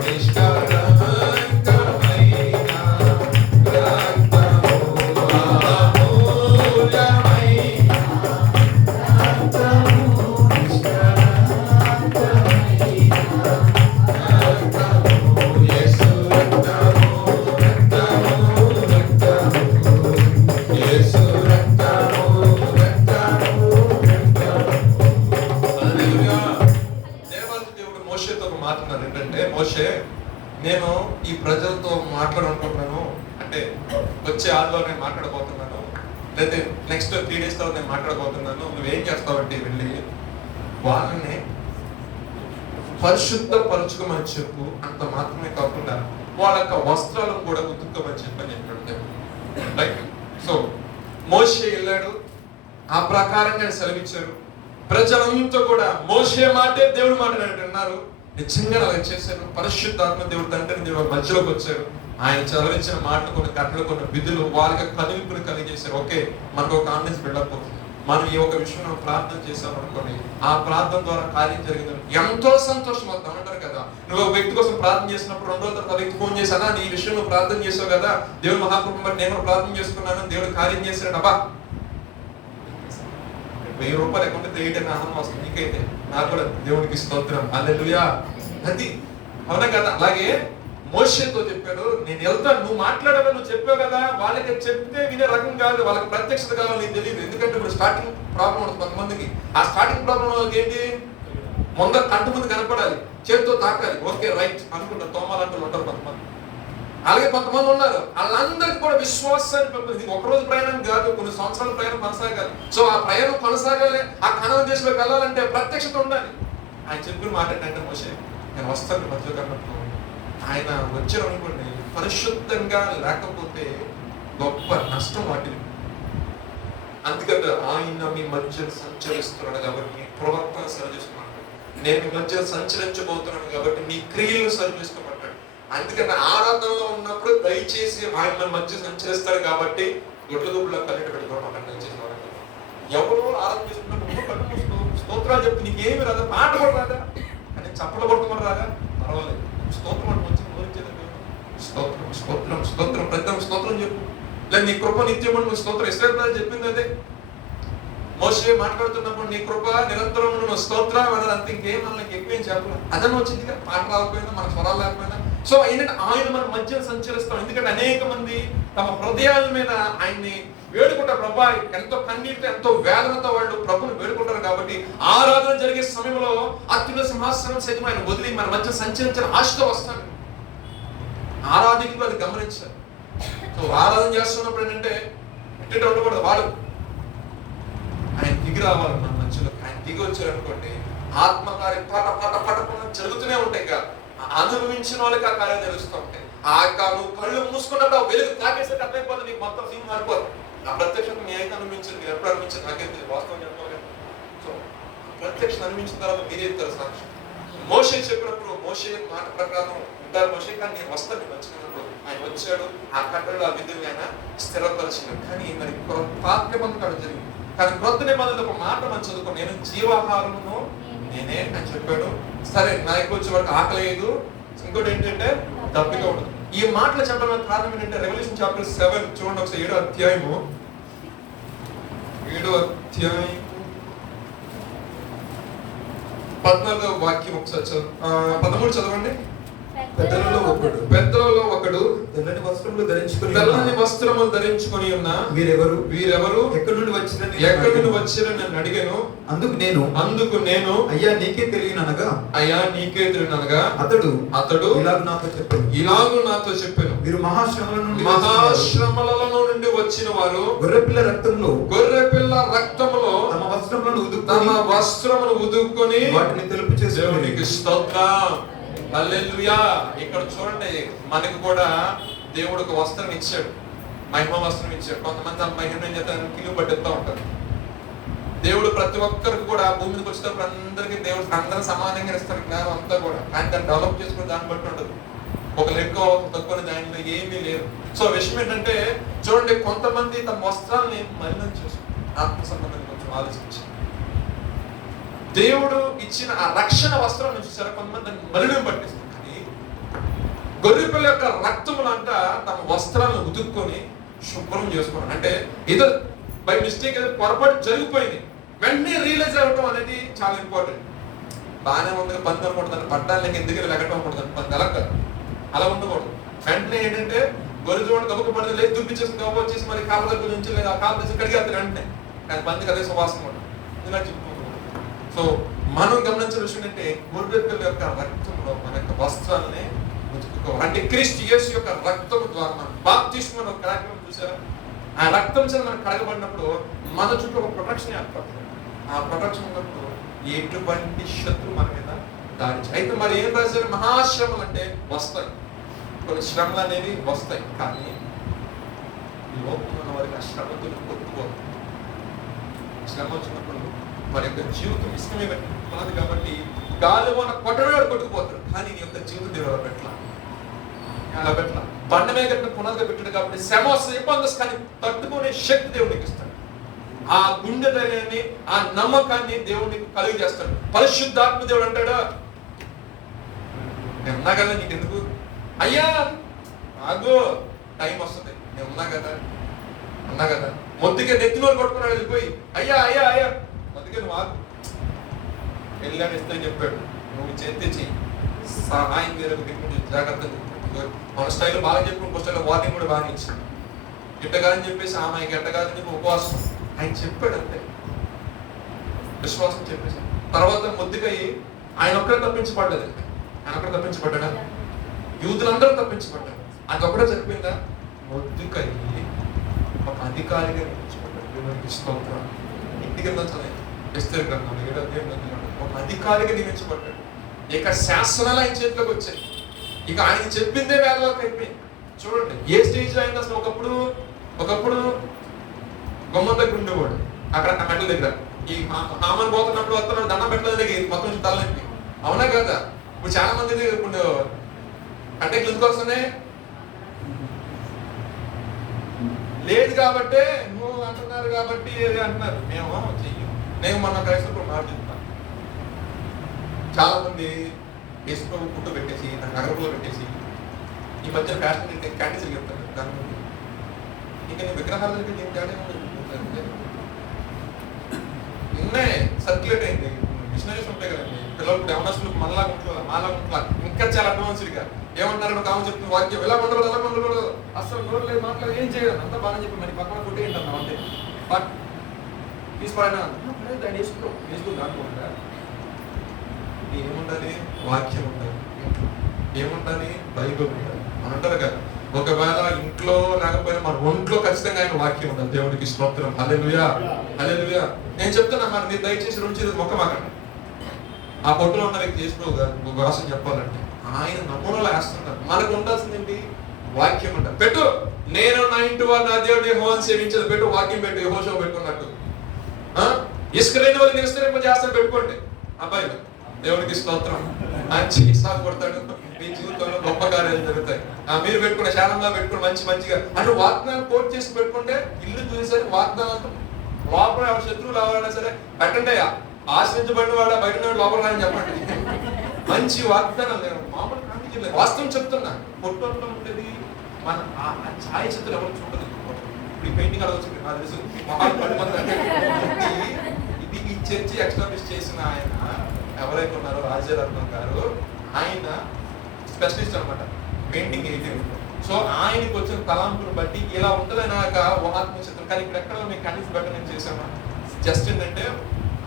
నిష్కళంకమైన రక్తము, అమూల్యమైన మోషే, నేను ఈ ప్రజలతో మాట్లాడాలనుకుంటున్నాను, అంటే వచ్చే ఆదివారం నేను మాట్లాడబోతున్నాను, లేదా నెక్స్ట్ 3 days తర్వాత నేను మాట్లాడబోతున్నాను. నువ్వేం చేస్తావంటే వెళ్ళి వాళ్ళని పరిశుద్ధపరచుకోమని చెప్పు. అంత మాత్రమే కాకుండా వాళ్ళ యొక్క వస్త్రాలను కూడా ఉతుక్కోమని చెప్పని చెప్పాడు. రైట్. సో మోషే వెళ్ళాడు, ఆ ప్రకారంగా సెలవిచ్చారు. ప్రజలంతా కూడా మోషే మాటే దేవుడు మాట విన్నారు. నిజంగా అలా చేశారు. పరిశుద్ధాత్మ దేవుడు తండ్రిని దేవుడు మధ్యలోకి వచ్చారు. ఆయన చదివించిన మాటలు, కొన్ని కట్టలు, కొన్ని విధులు వాళ్ళకి కనువిప్పుని కలిగేశారు. ఓకే, మనకు ఒక కాన్ఫిడెన్స్ బిల్డప్ అవుతుంది. మనం ఈ ఒక విషయం ప్రార్థన చేసాం అనుకోండి, ఆ ప్రార్థన ద్వారా కార్యం జరిగింది, ఎంతో సంతోషం అవుతాం. అంటారు కదా, నువ్వు ఒక వ్యక్తి కోసం ప్రార్థన చేసినప్పుడు 2 రోజుల తర్వాత వ్యక్తి ఫోన్ చేశానా, నీ విషయం నువ్వు ప్రార్థన చేసావు కదా, దేవుడు మహాకృపను బట్టి నేను ప్రార్థన చేసుకున్నాను, దేవుడు కార్యం చేశాడు. అబ్బా 1000 రూపాయలు అకౌంట్ తెలియటం ఆనందం వస్తుంది. నీకైతే నాకు కూడా దేవునికి స్తోత్రం. హల్లెలూయా. అది అవునా కదా. అలాగే మోషేతో చెప్పాడు, నేను వెళ్తాను, నువ్వు మాట్లాడాలి, నువ్వు చెప్పావు కదా, వాళ్ళకి చెప్తే వినే రకం కాదు, వాళ్ళకి ప్రత్యక్షత కావాలి, నీకు తెలియదు. ఎందుకంటే ఇప్పుడు స్టార్టింగ్ ప్రాబ్లం ఉంటుంది కొంతమందికి. ఆ స్టార్టింగ్ ప్రాబ్లం వాళ్ళకి ఏంటి? ముందర కంటి ముందు కనపడాలి, చేతితో తాకాలి, ఓకే రైట్ అనుకుంటారు. తోమాలంటూ ఉంటారు కొంతమంది. అలాగే కొంతమంది ఉన్నారు, వాళ్ళందరికీ కూడా విశ్వాసాన్ని పెంపొంది. ఒక రోజు ప్రయాణం కాదు, కొన్ని సంవత్సరాల ప్రయాణం కొనసాగాలి. సో ఆ ప్రయాణం కొనసాగాలి, ఆ కనాన్ దేశంలోకి వెళ్ళాలంటే ప్రత్యక్షత ఉండాలి. ఆయన చెప్పిన మాట ఏంటంటే, మోషే నేను వస్తాను మధ్యలో కన్నప్పుడు. ఆయన వచ్చారు అనుకోండి, పరిశుద్ధంగా లేకపోతే గొప్ప నష్టం వాటిని. అందుకని ఆయన మీ మధ్య సంచరిస్తున్నాడు కాబట్టి మీ ప్రవర్తన సరి చేసుకున్నాడు. నేను ఈ మధ్య సంచరించబోతున్నాను కాబట్టి నీ క్రియలు సరి చేసుకోమంటాడు. అందుకని ఆరాధనలో ఉన్నప్పుడు దయచేసి ఆయన మన మధ్య సంచరిస్తాడు కాబట్టి గుడ్ల గుడ్ల కన్నెట్టు పెట్టుకోవడం అక్కడ దయచేసి ఎవరు ఆరాధన చేసుకున్నప్పుడు స్తోత్రాలు చెప్తే నీకేమి రాదా, పాట కూడా రాదా, కానీ చప్పలు కొట్టుకోవడం రాదా, పర్వాలేదు. స్తోత్రం అంటే మంచిగా నోరించేది. స్తోత్రం స్తోత్రం స్తోత్రం ప్రతి స్తోత్రం చెప్పు. లేదా నీ కృప నిత్యం నువ్వు స్తోత్రం. ఇశ్రాయేలు చెప్పింది అదే. మోషే మాట్లాడుతున్నప్పుడు నీ కృప నిరంతరం నువ్వు స్తోత్రం అన్నది. అంత ఇంకేం మనకి ఎక్కువేం చెప్పలేదు. అదన్న వచ్చింది కదా, పాట రాకపోయినా మన స్వరాలు లేకపోయినా. సో ఏంటంటే ఆయన మన మధ్య సంచరిస్తాం. ఎందుకంటే అనేక మంది తమ హృదయాల మీద ఆయన్ని వేడుకుంటారు. ప్రభా ఎంతో కన్నీటితో ఎంతో వేదనతో వాళ్ళు ప్రభుని వేడుకుంటారు. కాబట్టి ఆరాధన జరిగే సమయంలో అత్యున్నత సింహాసనం సైతం ఆయన వదిలి మన మధ్య సంచరించిన ఆశతో వస్తాడు. ఆరాధకులు అది గమనించారు. సో ఆరాధన చేస్తున్నప్పుడు ఏంటంటే ఎట్టే ఉండకూడదు, వాడు ఆయన దిగి రావాలి మన మధ్యలో. ఆయన దిగి వచ్చారనుకోండి ఆత్మకార్యం పాట పాట పాట జరుగుతూనే ఉంటాయి. ఇక అనుభవించిన వాళ్ళకి ఆ కార్యం తెలుస్తూ ఉంటాయి. ఆ నువ్వు కళ్ళు మూసుకున్నప్పుడు ఆ వెలుగు తాకేసరికి అర్థమైపోతుంది, నీకు మొత్తం సీన్ మారిపోదు. ఆ ప్రత్యక్షత మీ అయితే అనిపించింది, మీరు ఎప్పుడు అనిపించింది నాకేం తెలియదు, వాస్తవం చెప్పలేదు. సో ప్రత్యక్ష అనిపించిన తర్వాత మీరే ఇస్తారు సాక్షి. మోషే చెప్పినప్పుడు మోషే మాట ప్రకారం ఉంటారు మోషే, కానీ నేను వస్తాను మంచిగా. ఆయన వచ్చాడు, ఆ కట్టడు ఆ విధులు ఆయన స్థిరపరిచాడు. కానీ మరి పాత నిబంధన జరిగింది. కానీ క్రొత్త నిబంధనలో ఒక మాట మనం చదువుకో, నేను జీవాహారమును నేనే అని చెప్పాడు. సరే నాకు వచ్చే వరకు ఆకలి లేదు, ఇంకోటి ఏంటంటే దప్పిక ఉండదు. ఈ మాటలు చెప్పడానికి కారణం ఏంటంటే రెవల్యూషన్ చాప్టర్ 7 చూడండి ఒకసారి. 7వ అధ్యాయము 14వ వాక్యం ఒకసారి 13 చదవండి. పెద్దలలో ఒకడు తెల్లని వస్త్రములు ధరించుకొని ఉన్న వీరెవరు ఎక్కడి నుండి వచ్చిరని నన్ను అడిగాను. అందుకు నేను అయ్యా నీకే తెలియననగా అతడు ఇలాగు నాతో చెప్పాను, మీరు మహాశ్రమలలో నుండి వచ్చిన వారు గొర్రెపిల్ల రక్తములో తమ వస్త్రములను ఉదుక్కొని వాటిని తెలుపు చేసి దేవునికి స్తోత్రం. హల్లెలూయా. ఇక్కడ చూడండి, మనకు కూడా దేవుడు ఒక వస్త్రం ఇచ్చాడు, మహిమ వస్త్రం ఇచ్చాడు. కొంతమంది ఆ మహిమ ఏం చేస్తారు, కిలు పట్టేస్తూ ఉంటారు. దేవుడు ప్రతి ఒక్కరికి కూడా భూమి మీదకి వచ్చినప్పుడు అందరూ సమానంగా ఇస్తారు జ్ఞానం అంతా కూడా. కానీ దాన్ని డెవలప్ చేసుకుని దాన్ని బట్టి ఉంటుంది. ఒకరు ఎక్కువ తక్కువ దానిలో ఏమీ లేదు. సో విషయం ఏంటంటే చూడండి, కొంతమంది తమ వస్త్రాన్ని మలినం చేసుకుంటారు. ఆత్మ సంబంధం కొంచెం ఆలోచించి దేవుడు ఇచ్చిన ఆ రక్షణ వస్త్రం నుంచి సరే కొంతమంది దాన్ని మలినం పట్టిస్తారు. కానీ గొర్రెపిల్ల యొక్క రక్తములంట తమ వస్త్రాలను ఉతుక్కొని శుభ్రం చేసుకోవడం. అంటే ఏదో బై మిస్టేక్ ఏదో పొరపాటు జరిగిపోయింది, వెంటనే రియలైజ్ అవ్వటం అనేది చాలా ఇంపార్టెంట్. బాగానే ఉంది పంది అనుకుంటుంది, పట్టాలకి ఎందుకు లెగటం అనుకుంటుంది, పంది అలా ఉండకూడదు. వెంటనే ఏంటంటే గొర్రె చూడండి గబుకు పడితే లేదు దుబ్బిచ్చేసి గబు వచ్చేసి మరి కాపల గురించి లేదు ఆ కాపల కడిగి అతను వెంటనే. కానీ పందికి అదే సువాసన ఉంటుంది, ఇలా చెప్పుకుంటున్నాం. సో మనం గమనించిన విషయం ఏంటంటే గొర్రెపిల్ల యొక్క రక్తంలో మన యొక్క వస్త్రాలని ఉతుక్కోవాలి. అంటే క్రీస్తు యేసు యొక్క రక్తం ద్వారా మనం బాప్తిస్మం అనే కార్యక్రమం చూసారా, ఆ రక్తం చేత మనం కడగబడినప్పుడు మన చుట్టూ ఒక ప్రొటెక్షన్ ఏర్పడుతుంది. ఆ ప్రొటెక్షన్ ఉన్నప్పుడు ఎటువంటి శత్రువు మన మీద దాడి. అయితే మరి ఏం రాశారు, మహాశ్రమలు అంటే వస్తాయి, కొన్ని శ్రమలు అనేవి వస్తాయి. కానీ లోపల ఉన్న వారికి ఆ శ్రమతో కొట్టుకోవాలి. శ్రమ వచ్చినప్పుడు వారి యొక్క జీవితం ఇష్టమే కాదు కాబట్టి గాలివోన కొట్టడాడు కొట్టుకుపోతాడు. కానీ నీ యొక్క జీవితం దేవుడు అలా పెట్టలా బండ మీద కట్టిన పునాదిగా పెట్టాడు కాబట్టి శ్రమ ఇబ్బంది కానీ తట్టుకునే శక్తి దేవుడికి ఇస్తాడు. ఆ గుండె ధైర్యాన్ని ఆ నమ్మకాన్ని దేవుడికి కలిగి చేస్తాడు. పరిశుద్ధాత్మ దేవుడు అంటాడు, నేను ఉన్నా కదా నీకు ఎందుకు, అయ్యా ఆగో టైం వస్తుంది, నేను ఉన్నా కదా మొద్దుకే నెత్తినోరు కొట్టుకున్నాడు వెళ్ళిపోయి, అయ్యా అయ్యా అయ్యా మొద్దుకే నువ్వు ఆగు, వెళ్ళాడు ఇస్తాను చెప్పాడు, నువ్వు చేస్తే చెయ్యి, సహాయం వేరే జాగ్రత్తగా. మన స్టైల్ బాగా చెప్పుకుని స్టైల్లో వార్నింగ్ కూడా బాగా ఇచ్చింది. గిట్టగాదని చెప్పేసి ఆమె గట్టగాదని చెప్పి ఉపవాసం ఆయన చెప్పాడు, అంతే విశ్వాసం చెప్పేసి. తర్వాత ముద్దుకై ఆయన ఒక్కడే తప్పించబడలేదు. ఆయన ఒక్కడే తప్పించబడ్డా, యూదులందరూ తప్పించబడ్డారు. అది ఒక్కడే చనిపోయిందా, ముద్దుకై ఒక అధికారిగా నియమించబడ్డాడు. ఇంటికి ఎస్తేరు గ్రంథం ఒక అధికారిగా నియమించబడ్డాడు. ఇక శాసనాలు ఆయన చేతిలోకి వచ్చాయి. ఇక ఆయన చెప్పిందే వేదలోకి అయిపోయింది. చూడండి ఏ స్టేజ్ అయింది అసలు. ఒకప్పుడు గుమ్మం దగ్గర ఉండేవాడు, అక్కడ ఆ మెట్ల దగ్గర ఈ హామన్ పోతున్నప్పుడు వస్తున్నాడు, దండం పెట్టల దగ్గర మొత్తం తలనొప్పి, అవునా కదా? ఇప్పుడు చాలా మంది ఇప్పుడు కంటెక్ట్లు ఎందుకు వస్తున్నాయి? లేదు కాబట్టే నువ్వు అంటున్నారు కాబట్టి ఏది అంటున్నారు, మేము చెయ్యం. నేను మన క్రైస్తవులు మాట చెప్తాను, చాలా మంది యేసుప్రభు ఫోటో పెట్టేసి దాన్ని నగరంలో పెట్టేసి ఈ మధ్య ఫ్యాషన్ క్యాండిల్స్ చెప్తాను దాని ముందు. ఇంకా నేను విగ్రహాల దగ్గర నేను క్యాండిల్ ఉన్నాయి, సర్క్యులేట్ అయింది. మిషనరీస్ ఉంటాయి కదండి, పిల్లలు డెవలప్స్లు మనలా ఉంటున్నారు, మాలా ఉంటున్నారు, ఇంకా చాలా అడ్వాన్స్డ్గా ఏమంటారు కావాలి చెప్తున్న వాక్యం ఎలా ఉండదు ఎలా ఉండదు, అసలు నోరు లేదు మాట్లాడు ఏం చేయదు అంతా బాగా చెప్పి మరి పక్కన కొట్టే ఏంటన్నా అంటే బట్ తీసుకోవాలన్నా దాన్ని వేసుకో దాంట్లో ఏముండాలి? వాక్యం ఉండాలి, ఏముండాలి? బైబిల్ ఉండాలి అని అంటారు కదా. ఒకవేళ ఇంట్లో లేకపోయినా మన ఒంట్లో ఖచ్చితంగా ఆయన వాక్యం ఉండాలి. దేవుడికి స్తోత్రం, హల్లెలూయా హల్లెలూయా. నేను చెప్తున్నా మరి మీరు దయచేసి రెండు మొక్క మాకండి. ఆ పొట్టులో ఉన్న వ్యక్తి చేసుకో వాసం చెప్పాలంటే ఆయన నమూనాలు వేస్తున్నారు. మనకు ఉండాల్సింది ఏంటి? వాక్యం అంటారు. పెట్టు, నేను నా ఇంటి వారు నా దేవుడు యెహోవాను సేవించేది పెట్టు, వాక్యం పెట్టు, యెహోషువ పెట్టుకున్నట్టు. ఇసుక లేని వాళ్ళు నిస్తరింప చేస్తారు, పెట్టుకోండి. అబ్బాయి దేవుడికి స్తోత్రం, మంచి ఇసాకు కొడతాడు, మీ జీవితంలో గొప్ప కార్యాలు జరుగుతాయి. మీరు పెట్టుకున్న శానంగా పెట్టుకుని మంచిగా అంటే వాగ్దానం కోట్ చేసి పెట్టుకుంటే ఇల్లు చూసేసరికి వాగ్దానంతో లోపల ఎవరు శత్రువులు ఎవరైనా సరే పెట్టండి, ఆశ్రయించబడిన వాడు బయట లోపల అని చెప్పండి. మంచి వాగ్దానం లేదు, మామూలు కాంతి లేదు, వాస్తవం చెప్తున్నా. ఫోటోలో ఉండేది మన ఛాయ చిత్రం ఎవరు చూడదు. ఇప్పుడు ఈ పెయింటింగ్ అడగచ్చు నాకు తెలుసు, మహాన్ పడిపోతుంది. ఇది ఈ చర్చి ఎక్స్టాబ్లిష్ చేసిన ఆయన ఎవరైతే ఉన్నారో రాజరత్నం గారు, ఆయన స్పెషలిస్ట్ అనమాట పెయింటింగ్ ఏజెంట్. సో ఆయనకి వచ్చిన తలాంపును బట్టి ఇలా ఉంటుంది నాకు ఆత్మ చిత్రం. కానీ ఇక్కడ ఎక్కడ మేము కండిషన్ బట్టి నేను చేసామా జస్ట్ ఏంటంటే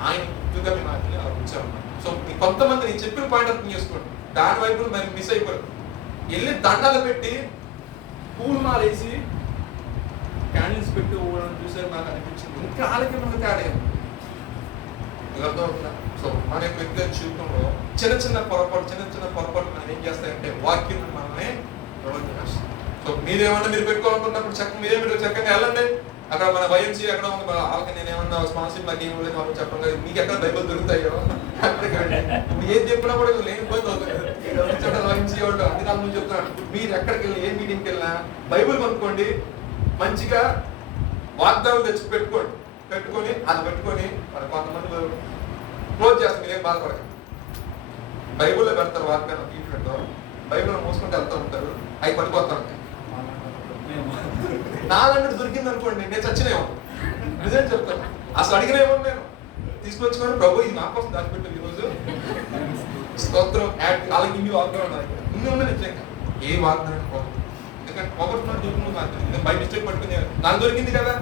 ఆయన గుర్తుగా మేము వాటిని అలా ఉంచామన్నమాట. సో కొంతమంది నేను చెప్పిన పాయింట్ అర్థం చేసుకోండి, దాని వైపు మరి మిస్ అయిపోయారు. వెళ్ళి దండాలు పెట్టి పూలు మాలేసి క్యాండిల్స్ పెట్టి చూసారు నాకు అనిపించింది. ఇంకా వాళ్ళకి మనకు తేడా అర్థమవుతుందా? సో మన యొక్క వ్యక్తిగత జీవితంలో చిన్న పొరపాటు మనం ఏం చేస్తాయంటే వాక్యం మనల్ని ప్రవర్తన చేస్తాం. సో మీరేమన్నా మీరు పెట్టుకోవాలనుకున్నప్పుడు మీరు చక్కగా వెళ్ళండి. అక్కడ మన వైఎంసీ ఎక్కడ ఉంది, వాళ్ళకి నేను ఏమన్నా స్పాన్సర్ నాకు ఏమి లేదు మాకు చెప్పండి, మీకు ఎక్కడ బైబుల్ దొరుకుతాయో అక్కడికి వెళ్ళండి. ఇప్పుడు ఏది చెప్పినా కూడా లేని ఇబ్బంది అవుతుంది. వైఎంసీ వాళ్ళు అన్ని కాలం నుంచి చెప్తున్నాను, మీరు ఎక్కడికి వెళ్ళి ఏ మీటింగ్కి వెళ్ళినా బైబుల్ కొనుక్కోండి, మంచిగా వాగ్దానం తెచ్చి పెట్టుకొని అది పెట్టుకొని మరి కొంతమంది క్లోజ్ చేస్తారు. మీరేం బాధపడకండి, బైబుల్లో పెడతారు వాగ్దానం తీసి పెడతారు, బైబుల్ మోసుకుంటూ వెళ్తూ ఉంటారు, అవి పడిపోతా ఉంటాయి. నాలంటే దొరికింది అనుకోండి నేను చచ్చినేమో, నిజం చెప్తాను. అసలు అడిగినేమో నేను తీసుకొచ్చుకొని ప్రభు ఇది నా కోసం దాచిపెట్టాను ఈరోజు స్తోత్రం వాళ్ళకి ఇన్ని వాగ్దానం ఇన్ని ఉన్నాయి నిజంగా. ఏ వాగ్దానం పోదు, ఎందుకంటే పొగట్టుకున్న దొరికింది నాకు నేను బై మిస్టేక్ పట్టుకునే నాకు దొరికింది కదా,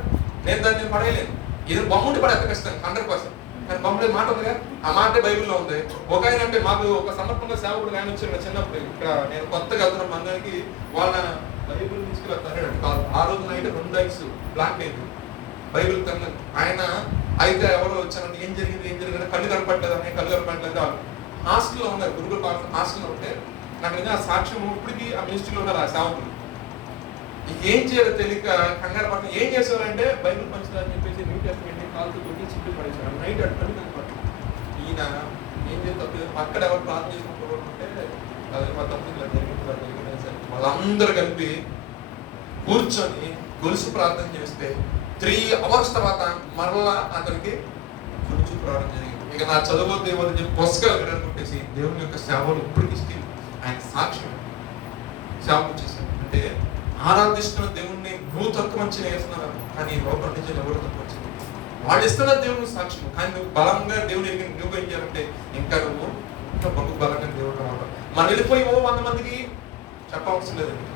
నేను దాన్ని పడేయలేను. ఇది బొమ్మ పడేస్తా ఖచ్చితంగా 100%. కానీ బొమ్మలే మాట ఉందిగా, ఆ మాట బైబిల్లో ఉంది. ఒక ఆయన అంటే మాకు ఒక సందర్భంగా సేవకుడు ఆయన వచ్చారు చిన్నప్పుడు, ఇక్కడ నేను కొత్తగా వెళ్తున్న మందికి వాళ్ళ బైబిల్ తీసుకెళ్తారు. ఆ రోజు నైట్ 2 nights బ్లాక్ అయింది బైబిల్ కన్నా. ఆయన అయితే ఎవరో వచ్చారంటే ఏం జరిగింది కళ్ళు కనపడలేదు. హాస్టల్లో ఉన్నారు, గురుకుల హాస్టల్లో ఉంటే నాకు నిజంగా ఆ సాక్ష్యం ఇప్పటికీ ఆ మినిస్ట్రీలో ఉన్నారు ఆ సేవకులు. ఏం చేయాలో తెలియక కంగారు పట్ల ఏం చేసేవారంటే బైబిల్ పంచుతారని చెప్పేసి న్యూ టెస్ట్మెంట్ కాలుతో కొట్టి చింపి పడేసారు. నైట్ అట్లా కనపడదు. ఈయన ఏం చేసి తప్పు అక్కడ ఎవరు ప్రార్థన చేసుకుంటే అది మా తప్పు ఇలా జరిగింది సార్. వాళ్ళందరూ కలిపి కూర్చొని గొలుసు ప్రార్థన చేస్తే 3 hours తర్వాత మరలా అతనికి గురించి ప్రార్థన జరిగింది. ఇక నా చదువు దేవుని చెప్పి పుస్తకాలు కొట్టేసి దేవుని యొక్క సేవలు ఇప్పటికీ స్టిల్ ఆయన సాక్ష్యం సేవలు చేశారు. అంటే ఆరాధిస్తున్న దేవుణ్ణి నువ్వు తక్కువ మంచి వేస్తున్నారు, కానీ లోపల నుంచి ఎవరు తక్కువ వచ్చింది వాళ్ళు ఇస్తున్న దేవుని సాక్ష్యం. కానీ నువ్వు బలంగా దేవుని నువ్వు ఏం చేయాలంటే ఇంకా నువ్వు ఇంకా బహు బలంగా దేవుడు రావాలి. మనం వెళ్ళిపోయి 100 మందికి చెప్పవలసిన లేదండి.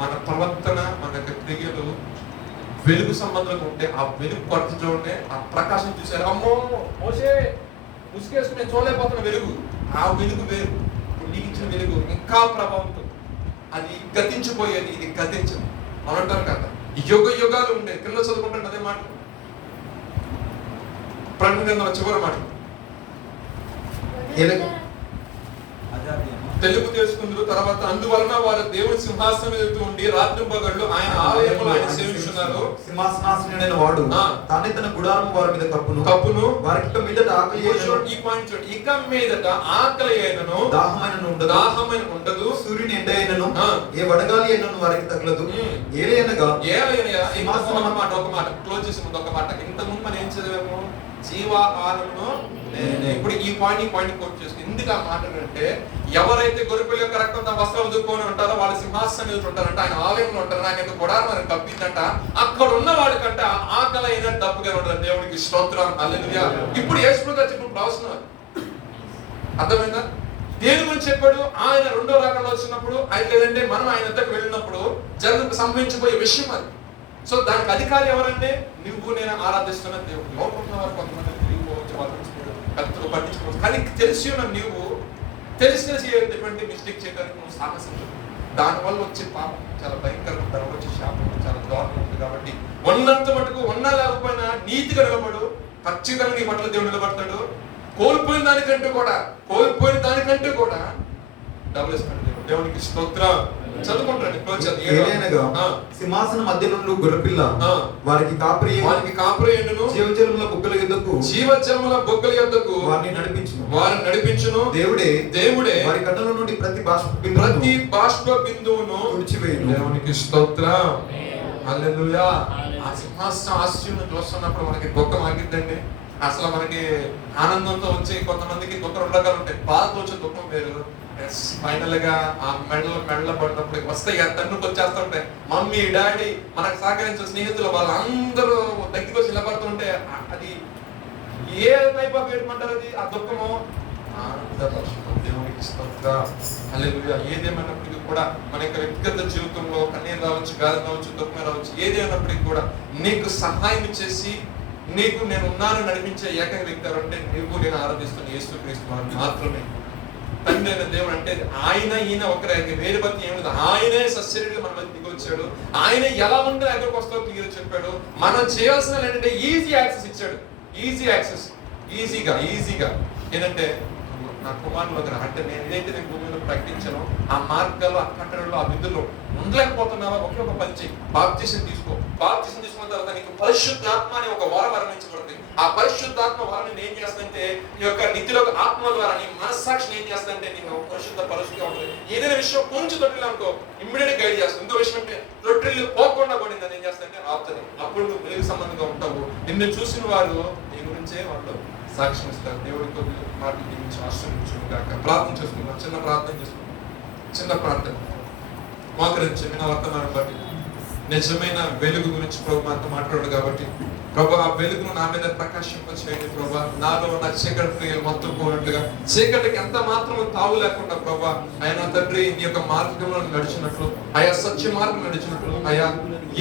మన ప్రవర్తన మన యొక్క క్రియలు వెలుగు సంబంధంగా ఉంటే ఆ వెలుగు పడుతుంటే ఆ ప్రకాశం చూసారు, అమ్మో మోసే ఉసుకేసుకుని నేను చూడలేకపోతున్న వెలుగు, ఆ వెలుగు వేరు. నీకు ఇచ్చిన వెలుగు ఇంకా ప్రభావంతో అది గతించిపోయేది, ఇది గతించదు అని అంటారు కదా. యుగాలు ఉండే కింద చదువుకుంటాను అదే మాట. చివరి మాట తెలుగు తెలుసుకుందరు. తర్వాత అందువలన వారు దేవుని సింహాసనం ఎదుగుతూ ఉండి రాత్రి పగళ్ళు ఆయన ఆలయంలో ఆయన సేవించున్నారు. సింహాసనాసనుడైన వాడు తానే తన గుడారము వారి మీద కప్పును వారికి ఇక మీదట ఆకలి ఈ పాయింట్ చూడండి. ఇక మీదట ఆకలి అయినను దాహమైన ఉండదు, సూర్యుని ఎండ అయినను ఏ వడగాలి అయినను వారికి తగలదు. ఏలయనగా సింహాసనం ఒక మాట క్లోజ్ చేసే ముందు ఒక మాట. ఇంతకుముందు మనం ఏం చదివాము? జీవాహారమును ఇప్పుడు ఈ పాయింట్ కోట్ చేసుకుని ఎందుకు ఆ మాట అంటే, ఎవరైతే గొర్రెపిల్ల యొక్క రక్తం తన వస్త్రాలు దుక్కుని ఉంటారో వాళ్ళు సింహాసనం మీద ఉంటారంట, ఆయన ఆలయంలో ఉంటారు, ఆయన యొక్క గుడారం మనకు కప్పిందంట. అక్కడ ఉన్న వాడికంట ఆకలి అయినా తప్పుగా ఉండదు. దేవునికి స్తోత్రం, హల్లెలూయా. ఇప్పుడు యేసు గారు చెప్పిన ప్రవచనం అర్థమైందా? దేని గురించి చెప్పాడు? ఆయన రెండో రకంలో వచ్చినప్పుడు ఆయన లేదంటే మనం ఆయన వద్దకు వెళ్ళినప్పుడు సంభవించబోయే విషయం అది. సో దానికి అధికారి ఎవరంటే నువ్వు నేను ఆరాధిస్తున్న దేవుడు. లోకంలో వారు కొంతమంది తిరిగిపోవచ్చు, కత్తులు పట్టించుకోవచ్చు, కానీ తెలిసి ఉన్న నువ్వు తెలిసినటువంటి మిస్టేక్ చేయడానికి నువ్వు సాహసం. దానివల్ల వచ్చే పాపం చాలా భయంకరంగా, తర్వాత వచ్చే శాపం చాలా దారుణం ఉంటుంది. కాబట్టి ఉన్నంత మటుకు ఉన్నా లేకపోయినా నీతిగా నిలబడు. ఖచ్చితంగా నీ పట్ల దేవుడు నిలబడతాడు. కోల్పోయిన దానికంటే కూడా డబుల్ ఇస్తాడు దేవుడు. దేవునికి స్తోత్రం. చదువుకుంటాడు. సింహాసనం మధ్య నుండి గొర్రెపిల్ల వారికి కాపరి ఎండును జీవజలముల బుగ్గల యొద్దకు వారిని నడిపించును. దేవుడే వారి కన్నుల నుండి ప్రతి బాష్ప బిందువును తుడిచివేయును. దేవునికి స్తోత్రం, హల్లెలూయా. ఆ సింహాసనం ఆశ్చర్యం చూస్తున్నప్పుడు మనకి దుఃఖం ఆగిద్దండి. అసలు మనకి ఆనందంతో వచ్చే కొంతమందికి దుఃఖం 2 రకాలు ఉంటాయి. బాధతో వచ్చే దుఃఖం వేరు. ఫైనల్ గా ఆ మెడల పడినప్పుడు వస్తాయి, తన్నుకు వచ్చేస్తూ ఉంటాయి. మమ్మీ డాడీ మనకు సహకరించిన స్నేహితులు వాళ్ళందరూ దగ్గరికి వచ్చి నిలబడుతుంటే అది ఏ టైప్ ఆఫ్ ఏమంటారు? అది ఆ దుఃఖము దేవునికి స్తోత్రం, హల్లెలూయా. ఏదేమైనప్పటికీ కూడా మన యొక్క వ్యక్తిగత జీవితంలో కన్నీరు రావచ్చు, గాలి రావచ్చు, దుఃఖం రావచ్చు, ఏది అయినప్పటికీ కూడా నీకు సహాయం చేసి నీకు నేను ఉన్నాను నడిపించే ఏకైక వ్యక్తి ఎవరంటే నువ్వు నేను ఆరాధిస్తున్న యేసుక్రీస్తు వారు మాత్రమే. తండ్రి అయిన దేవుడు అంటే ఆయన ఈయన ఒకరే, వేరే బతి ఏమి లేదు. ఆయనే సశరీరంగా మన మధ్య దిగి వచ్చాడు. ఆయన ఎలా ఉంటే దగ్గరకు వస్తాడో క్లియర్ చెప్పాడు. మనం చేయాల్సిన ఏంటంటే ఈజీ యాక్సెస్ ఇచ్చాడు. ఈజీ యాక్సెస్, ఈజీగా ఏంటంటే నా కుమారులు దగ్గర అంటే నేను ఏదైతే నేను భూమి మీద ప్రకటించానో ఆ మార్గాల్లో, ఆ కట్టడలో, ఆ విధుల్లో ఉండలేకపోతున్నావా? ఒకే ఒక పని చేయి. బాప్తిసం తీసుకో. బాప్తిసం తీసుకున్న తర్వాత నీకు పరిశుద్ధాత్మ అనే ఒక వరం వరణించబడుతుంది. ఆ పరిశుద్ధాత్మ వరం ఏం చేస్తుందంటే ఈ యొక్క నిత్యుల ఆత్మ ద్వారా నీ మనస్సాక్షిని ఏం చేస్తుందంటే నీకు పరిశుద్ధ పరిశుద్ధిగా ఉంటుంది. ఏదైనా విషయం కొంచెం తొట్టిలో అనుకో ఇమ్మీడియట్ గైడ్ చేస్తుంది. ఇంకో విషయం అంటే తొట్టిల్లు పోకుండా కూడా ఏం చేస్తుందంటే ఆపుతుంది. అప్పుడు నువ్వు వెలుగు సంబంధంగా ఉంటావు. నిన్ను చూసిన వారు నీ గురించే వాళ్ళు సాక్ష్యం ఇస్తారు. దేవుడి కొద్ది మాటలు దీవించి ఆశ్రయించును గాక. ప్రార్థన చేసుకుందాం. చిన్న ప్రార్థన మోకరించి నా వర్తమానం బట్టి నిజమైన వెలుగు గురించి ప్రభు మనతో మాట్లాడు కాబట్టి ప్రభు ఆ వెలుగును నా మీద ప్రకాశింపచేయండి ప్రభు. నాలో ఉన్న చీకటి క్రియలు మొత్తం పోయినట్లుగా చీకటికి ఎంత మాత్రం తావు లేకుండా ప్రభు ఆయన తండ్రి నీ యొక్క మార్గంలో నడిచినట్లు, ఆయా సత్య మార్గం నడిచినట్లు, ఆయా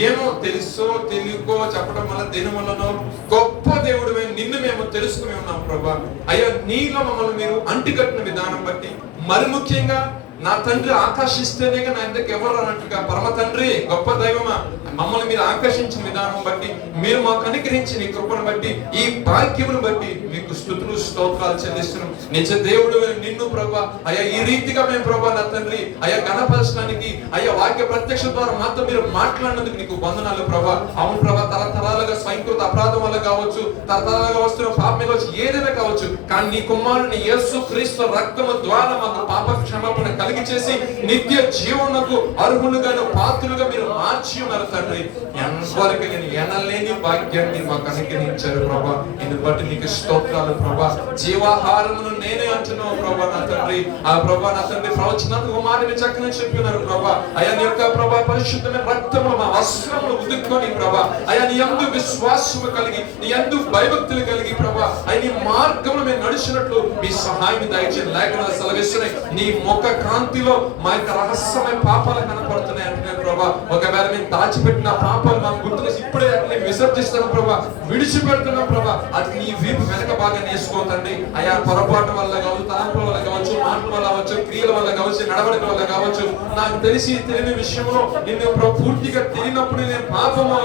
ఏమో తెలుసో తెలియకో చెప్పడం వల్ల దేని వల్లనో గొప్ప దేవుడు నిన్ను మేము తెలుసుకుని ఉన్నాం ప్రభు. అయ్యా నీలో మమ్మల్ని మీరు అంటికట్టిన విధానం బట్టి, మరి ముఖ్యంగా నా తండ్రి ఆకర్షిస్తేనే నా ఇంతకు ఎవరు అన్నట్టుగా పరమ తండ్రి గొప్ప దైవమా మమ్మల్ని మీరు ఆకర్షించిన విధానం బట్టి, మీరు మాకు అనుగ్రహించిన ఈ కృపను బట్టి, ఈ భాగ్యమును బట్టి మీకు స్తుతులు స్తోత్రాలు చెల్లిస్తున్నాం. నిజ దేవుడు నిన్ను ప్రభా అయ్యా ఈ రీతిగా మేము ప్రభా నా తండ్రి అయ్యా గణపరచడానికి అయ్యా వాక్య ప్రత్యక్ష ద్వారా మాతో మీరు మాట్లాడినందుకు నీకు వందనాలు ప్రభా. అవును ప్రభా, తరతరాలుగా స్వయంకృత అపరాధం వల్ల కావచ్చు, తరతరాలుగా వస్తున్న పాపం కావచ్చు, ఏదైనా కావచ్చు, కానీ నీ కుమారుని యేసు క్రీస్తు రక్తము ద్వారా మాకు పాప క్షమాపణ కలిగి చేసి నిత్య జీవనకు అర్హులుగా పాత్రులుగా మీరు మార్చి ఉన్నారు తండ్రి. ఎంతవరకు నేను ఎనలేని భాగ్యాన్ని మాకు అనుగ్రహించారు ప్రభా. దీన్ని బట్టి నీకు స్తోత్రాలు ప్రభా. జీవాహారమును నేనే అంటున్నావు ప్రభా నా తండ్రి. ఆ ప్రభా నా తండ్రి ప్రవచనాత్మక మాటని చక్కగా చెప్పినారు ప్రభా. అయ్యా నీ యొక్క ప్రభా పరిశుద్ధమైన రక్తము మా వస్త్రములు ఉదుక్కొని ప్రభా అయ్యా నీ యందు విశ్వాసము కలిగి, నీ యందు భయభక్తులు కలిగి ప్రభా అయ్యా నీ మార్గంలో మేము నడిచినట్లు మీ సహాయం దయచేసి లేఖనాలు సెలవిస్తున్నాయి. నీ ముఖ కాంతిలో మా యొక్క రహస్యమైన పాపాలు కనపడుతున్నాయి అంటున్నాయి ప్రభా. ఒకవేళ మేము దాచిపెట్టిన పాపాలు మాకు గుర్తులేసి ఇప్పుడే విసర్జిస్తున్నాం ప్రభా, విడిచిపెడుతున్నాం ప్రభా. అది నీ వీపు వెనక బాగా నేర్చుకోతండి. అయా పొరపాటు వల్ల కావచ్చు, తలంపుల వల్ల కావచ్చు, మాటల వల్ల కావచ్చు, క్రియల వల్ల కావచ్చు, నడవడిక వల్ల కావచ్చు, నాకు తెలిసి తెలియని విషయంలో నిన్ను పూర్తిగా తెలియనప్పుడు నేను పాపము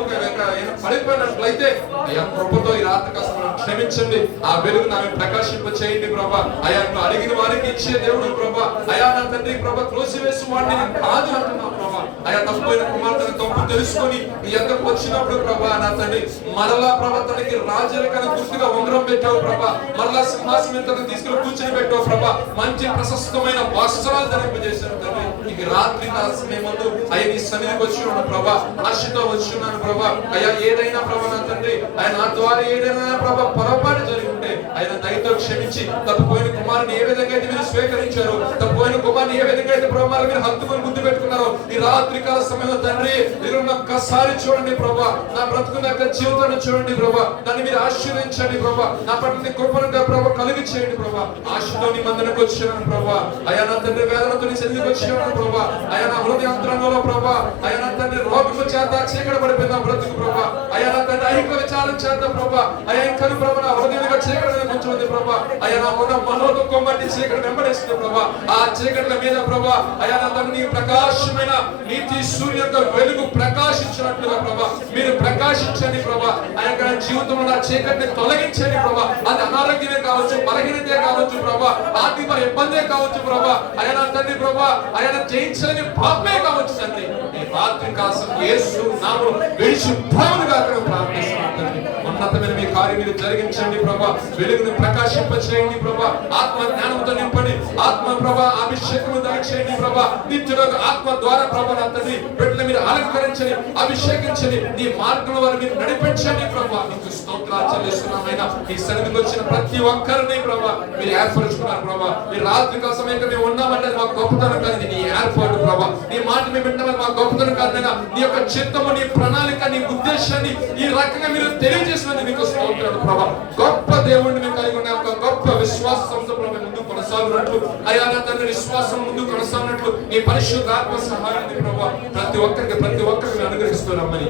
పడిపోయినట్లయితే అయ్యా కృపతో ఈ రాత్రి కాస్త క్షమించండి. ఆ వెలుగు నాకు ప్రకాశింప చేయండి ప్రభా. అయా అడిగిన వారికి ఇచ్చే దేవుడు ప్రభా. అయా నా తండ్రి ప్రభా త్రోసివేసి వాడిని నేను కాదు అంటున్నావు ప్రభా. అయా తప్పిపోయిన కుమార్తెను తప్పు తెలుసుకొని నీ యొద్దకు వచ్చినప్పుడు ప్రభా నా తండ్రి మరలా ప్రభా తనకి రాజరికను గుర్తుగా ఉంగరం పెట్టావు ప్రభా. మరలా సింహాసనం తనకు తీసుకుని కూర్చొని పెట్టావు ప్రభా. మంచి ప్రశస్తమైన వస్త్రాలు ధరింపజేశారు తండ్రి. నీకు రాత్రి సమయం ముందు అయ్యా నీ సన్నిధికి వచ్చి ఉన్నాను ప్రభా. ఆశతో వచ్చి ఉన్నాను ప్రభా. అయ్యా ఏదైనా ప్రభా నా తండ్రి ఆయన నా ద్వారా ఏదైనా ప్రభా పొరపాటు జరిగి ఉంటే ఆయన దయతో క్షమించి తప్పిపోయిన కుమారుని ఏ విధంగా అయితే మీరు స్వీకరించారు, తప్పిపోయిన కుమారుని ఏ విధంగా అయితే ప్రభా మీరు హత్తుకొని ముందు పెట్టుకున్నారో ఈ రాత్రి కాల సమయంలో తండ్రి మీరు ఒక్కసారి చూడండి ప్రభా. నా బ్రతుకున్న యొక్క జీవితాన్ని చూడండి ప్రభా. దాన్ని మీరు ఆశీర్వదించండి ప్రభా. నా పట్ల కృపణగా ప్రభా కలిగి చేయండి ప్రభా. ఆశతో నీ మందిరకు వచ్చాను ప్రభా. అయా నా తండ్రి వేదనతో నీ సన్నిధికి వచ్చాను ప్రభా. అయా నా హృదయాంతరంగంలో ప్రభా. అయా నా తండ్రి రోగము చేత చీకటి పడిపోయింది నా బ్రతుకు ప్రభా. అయా నా తండ్రి ఐహిక విచారం చేత ప్రభా. అయా ఇంకా ప్రభా నా హృదయంగా చీకటి కొంచెం ప్రభా. అయా నా మనోదుఖం బట్టి చీకటి వెంబడిస్తుంది ప్రభా. ఆ చీకట్ల మీద ప్రభా అయా నా తండ్రి నీ ప్రకాశమైన నీతి సూర్యుని యొక్క వెలుగు ప్రకాశించినట్లుగా ప్రభా మీరు ప్రకాశించండి ప్రభా. ఆ యొక్క జీవితంలో నా చీకటిని తొలగించండి ప్రభా. అది అనారోగ్యమే కావచ్చు, బలహీనతే కావచ్చు ప్రభా, ఆర్థిక ఇబ్బందే కావచ్చు ప్రభా. అయా నా తండ్రి ప్రభా ఆయన జయించలేని పాపమే కావచ్చు తండ్రి. ఈ రాత్రి కాసం యేసు నామములో విడిచి పోవునుగా ప్రార్థిస్తున్నాను తండ్రి. ఉన్నతమైన మీ కార్యం మీరు జరిగించండి ప్రభా. వెలుగును ప్రకాశింపచేయండి ప్రభా. ఆత్మ జ్ఞానంతో నింపండి. ఆత్మ ప్రభా అభిషేకము దయచేయండి ప్రభా. నిత్యుడు ఆత్మ ద్వారా ప్రభా నా తండ్రి బిడ్డలు మీరు అలంకరించండి, అభిషేకించండి, నీ మార్గంలో వారు మీరు నడిపించండి ప్రభా. మీకు స్తోత్రాలు చెల్లిస్తున్నామైనా ఈ సన్నిధికి వచ్చిన ప్రతి ఒక్కరిని ప్రభా మీరు ఏర్పరుచుకున్నారు ప్రభా. ఈ రాత్రి కాల సమయంలో మేము ఉన్నామంటే మా గొప్పతనం కాదు, నీ ఏర్పాటు ప్రభా. నీ మాట మేము వింటామని మా గొప్పతనం కాదైనా నీ యొక్క చిత్తము, నీ ప్రణాళిక, నీ ఉద్దేశాన్ని ఈ రకంగా మీరు తెలియజేసినందుకు మీకు స్తోత్రాలు ప్రభా. గొప్ప దేవుడిని మేము కలిగి ఉన్న ఒక గొప్ప విశ్వాసంతో ముందు కొనసాగినట్లు అయా నా తండ్రి విశ్వాసం ముందు కొనసాగినట్లు నీ పరిశుద్ధాత్మ సహాయాన్ని ప్రభా ప్రతి ఒక్కరికి అనుగ్రహిస్తున్నామని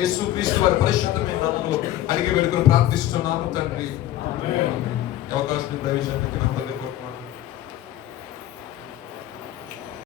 యేసుక్రీస్తు వారి పరిశుద్ధమైన నామములో అడిగి వేడుకొని ప్రార్థిస్తున్నాము తండ్రి. అవకాశం దయచేసి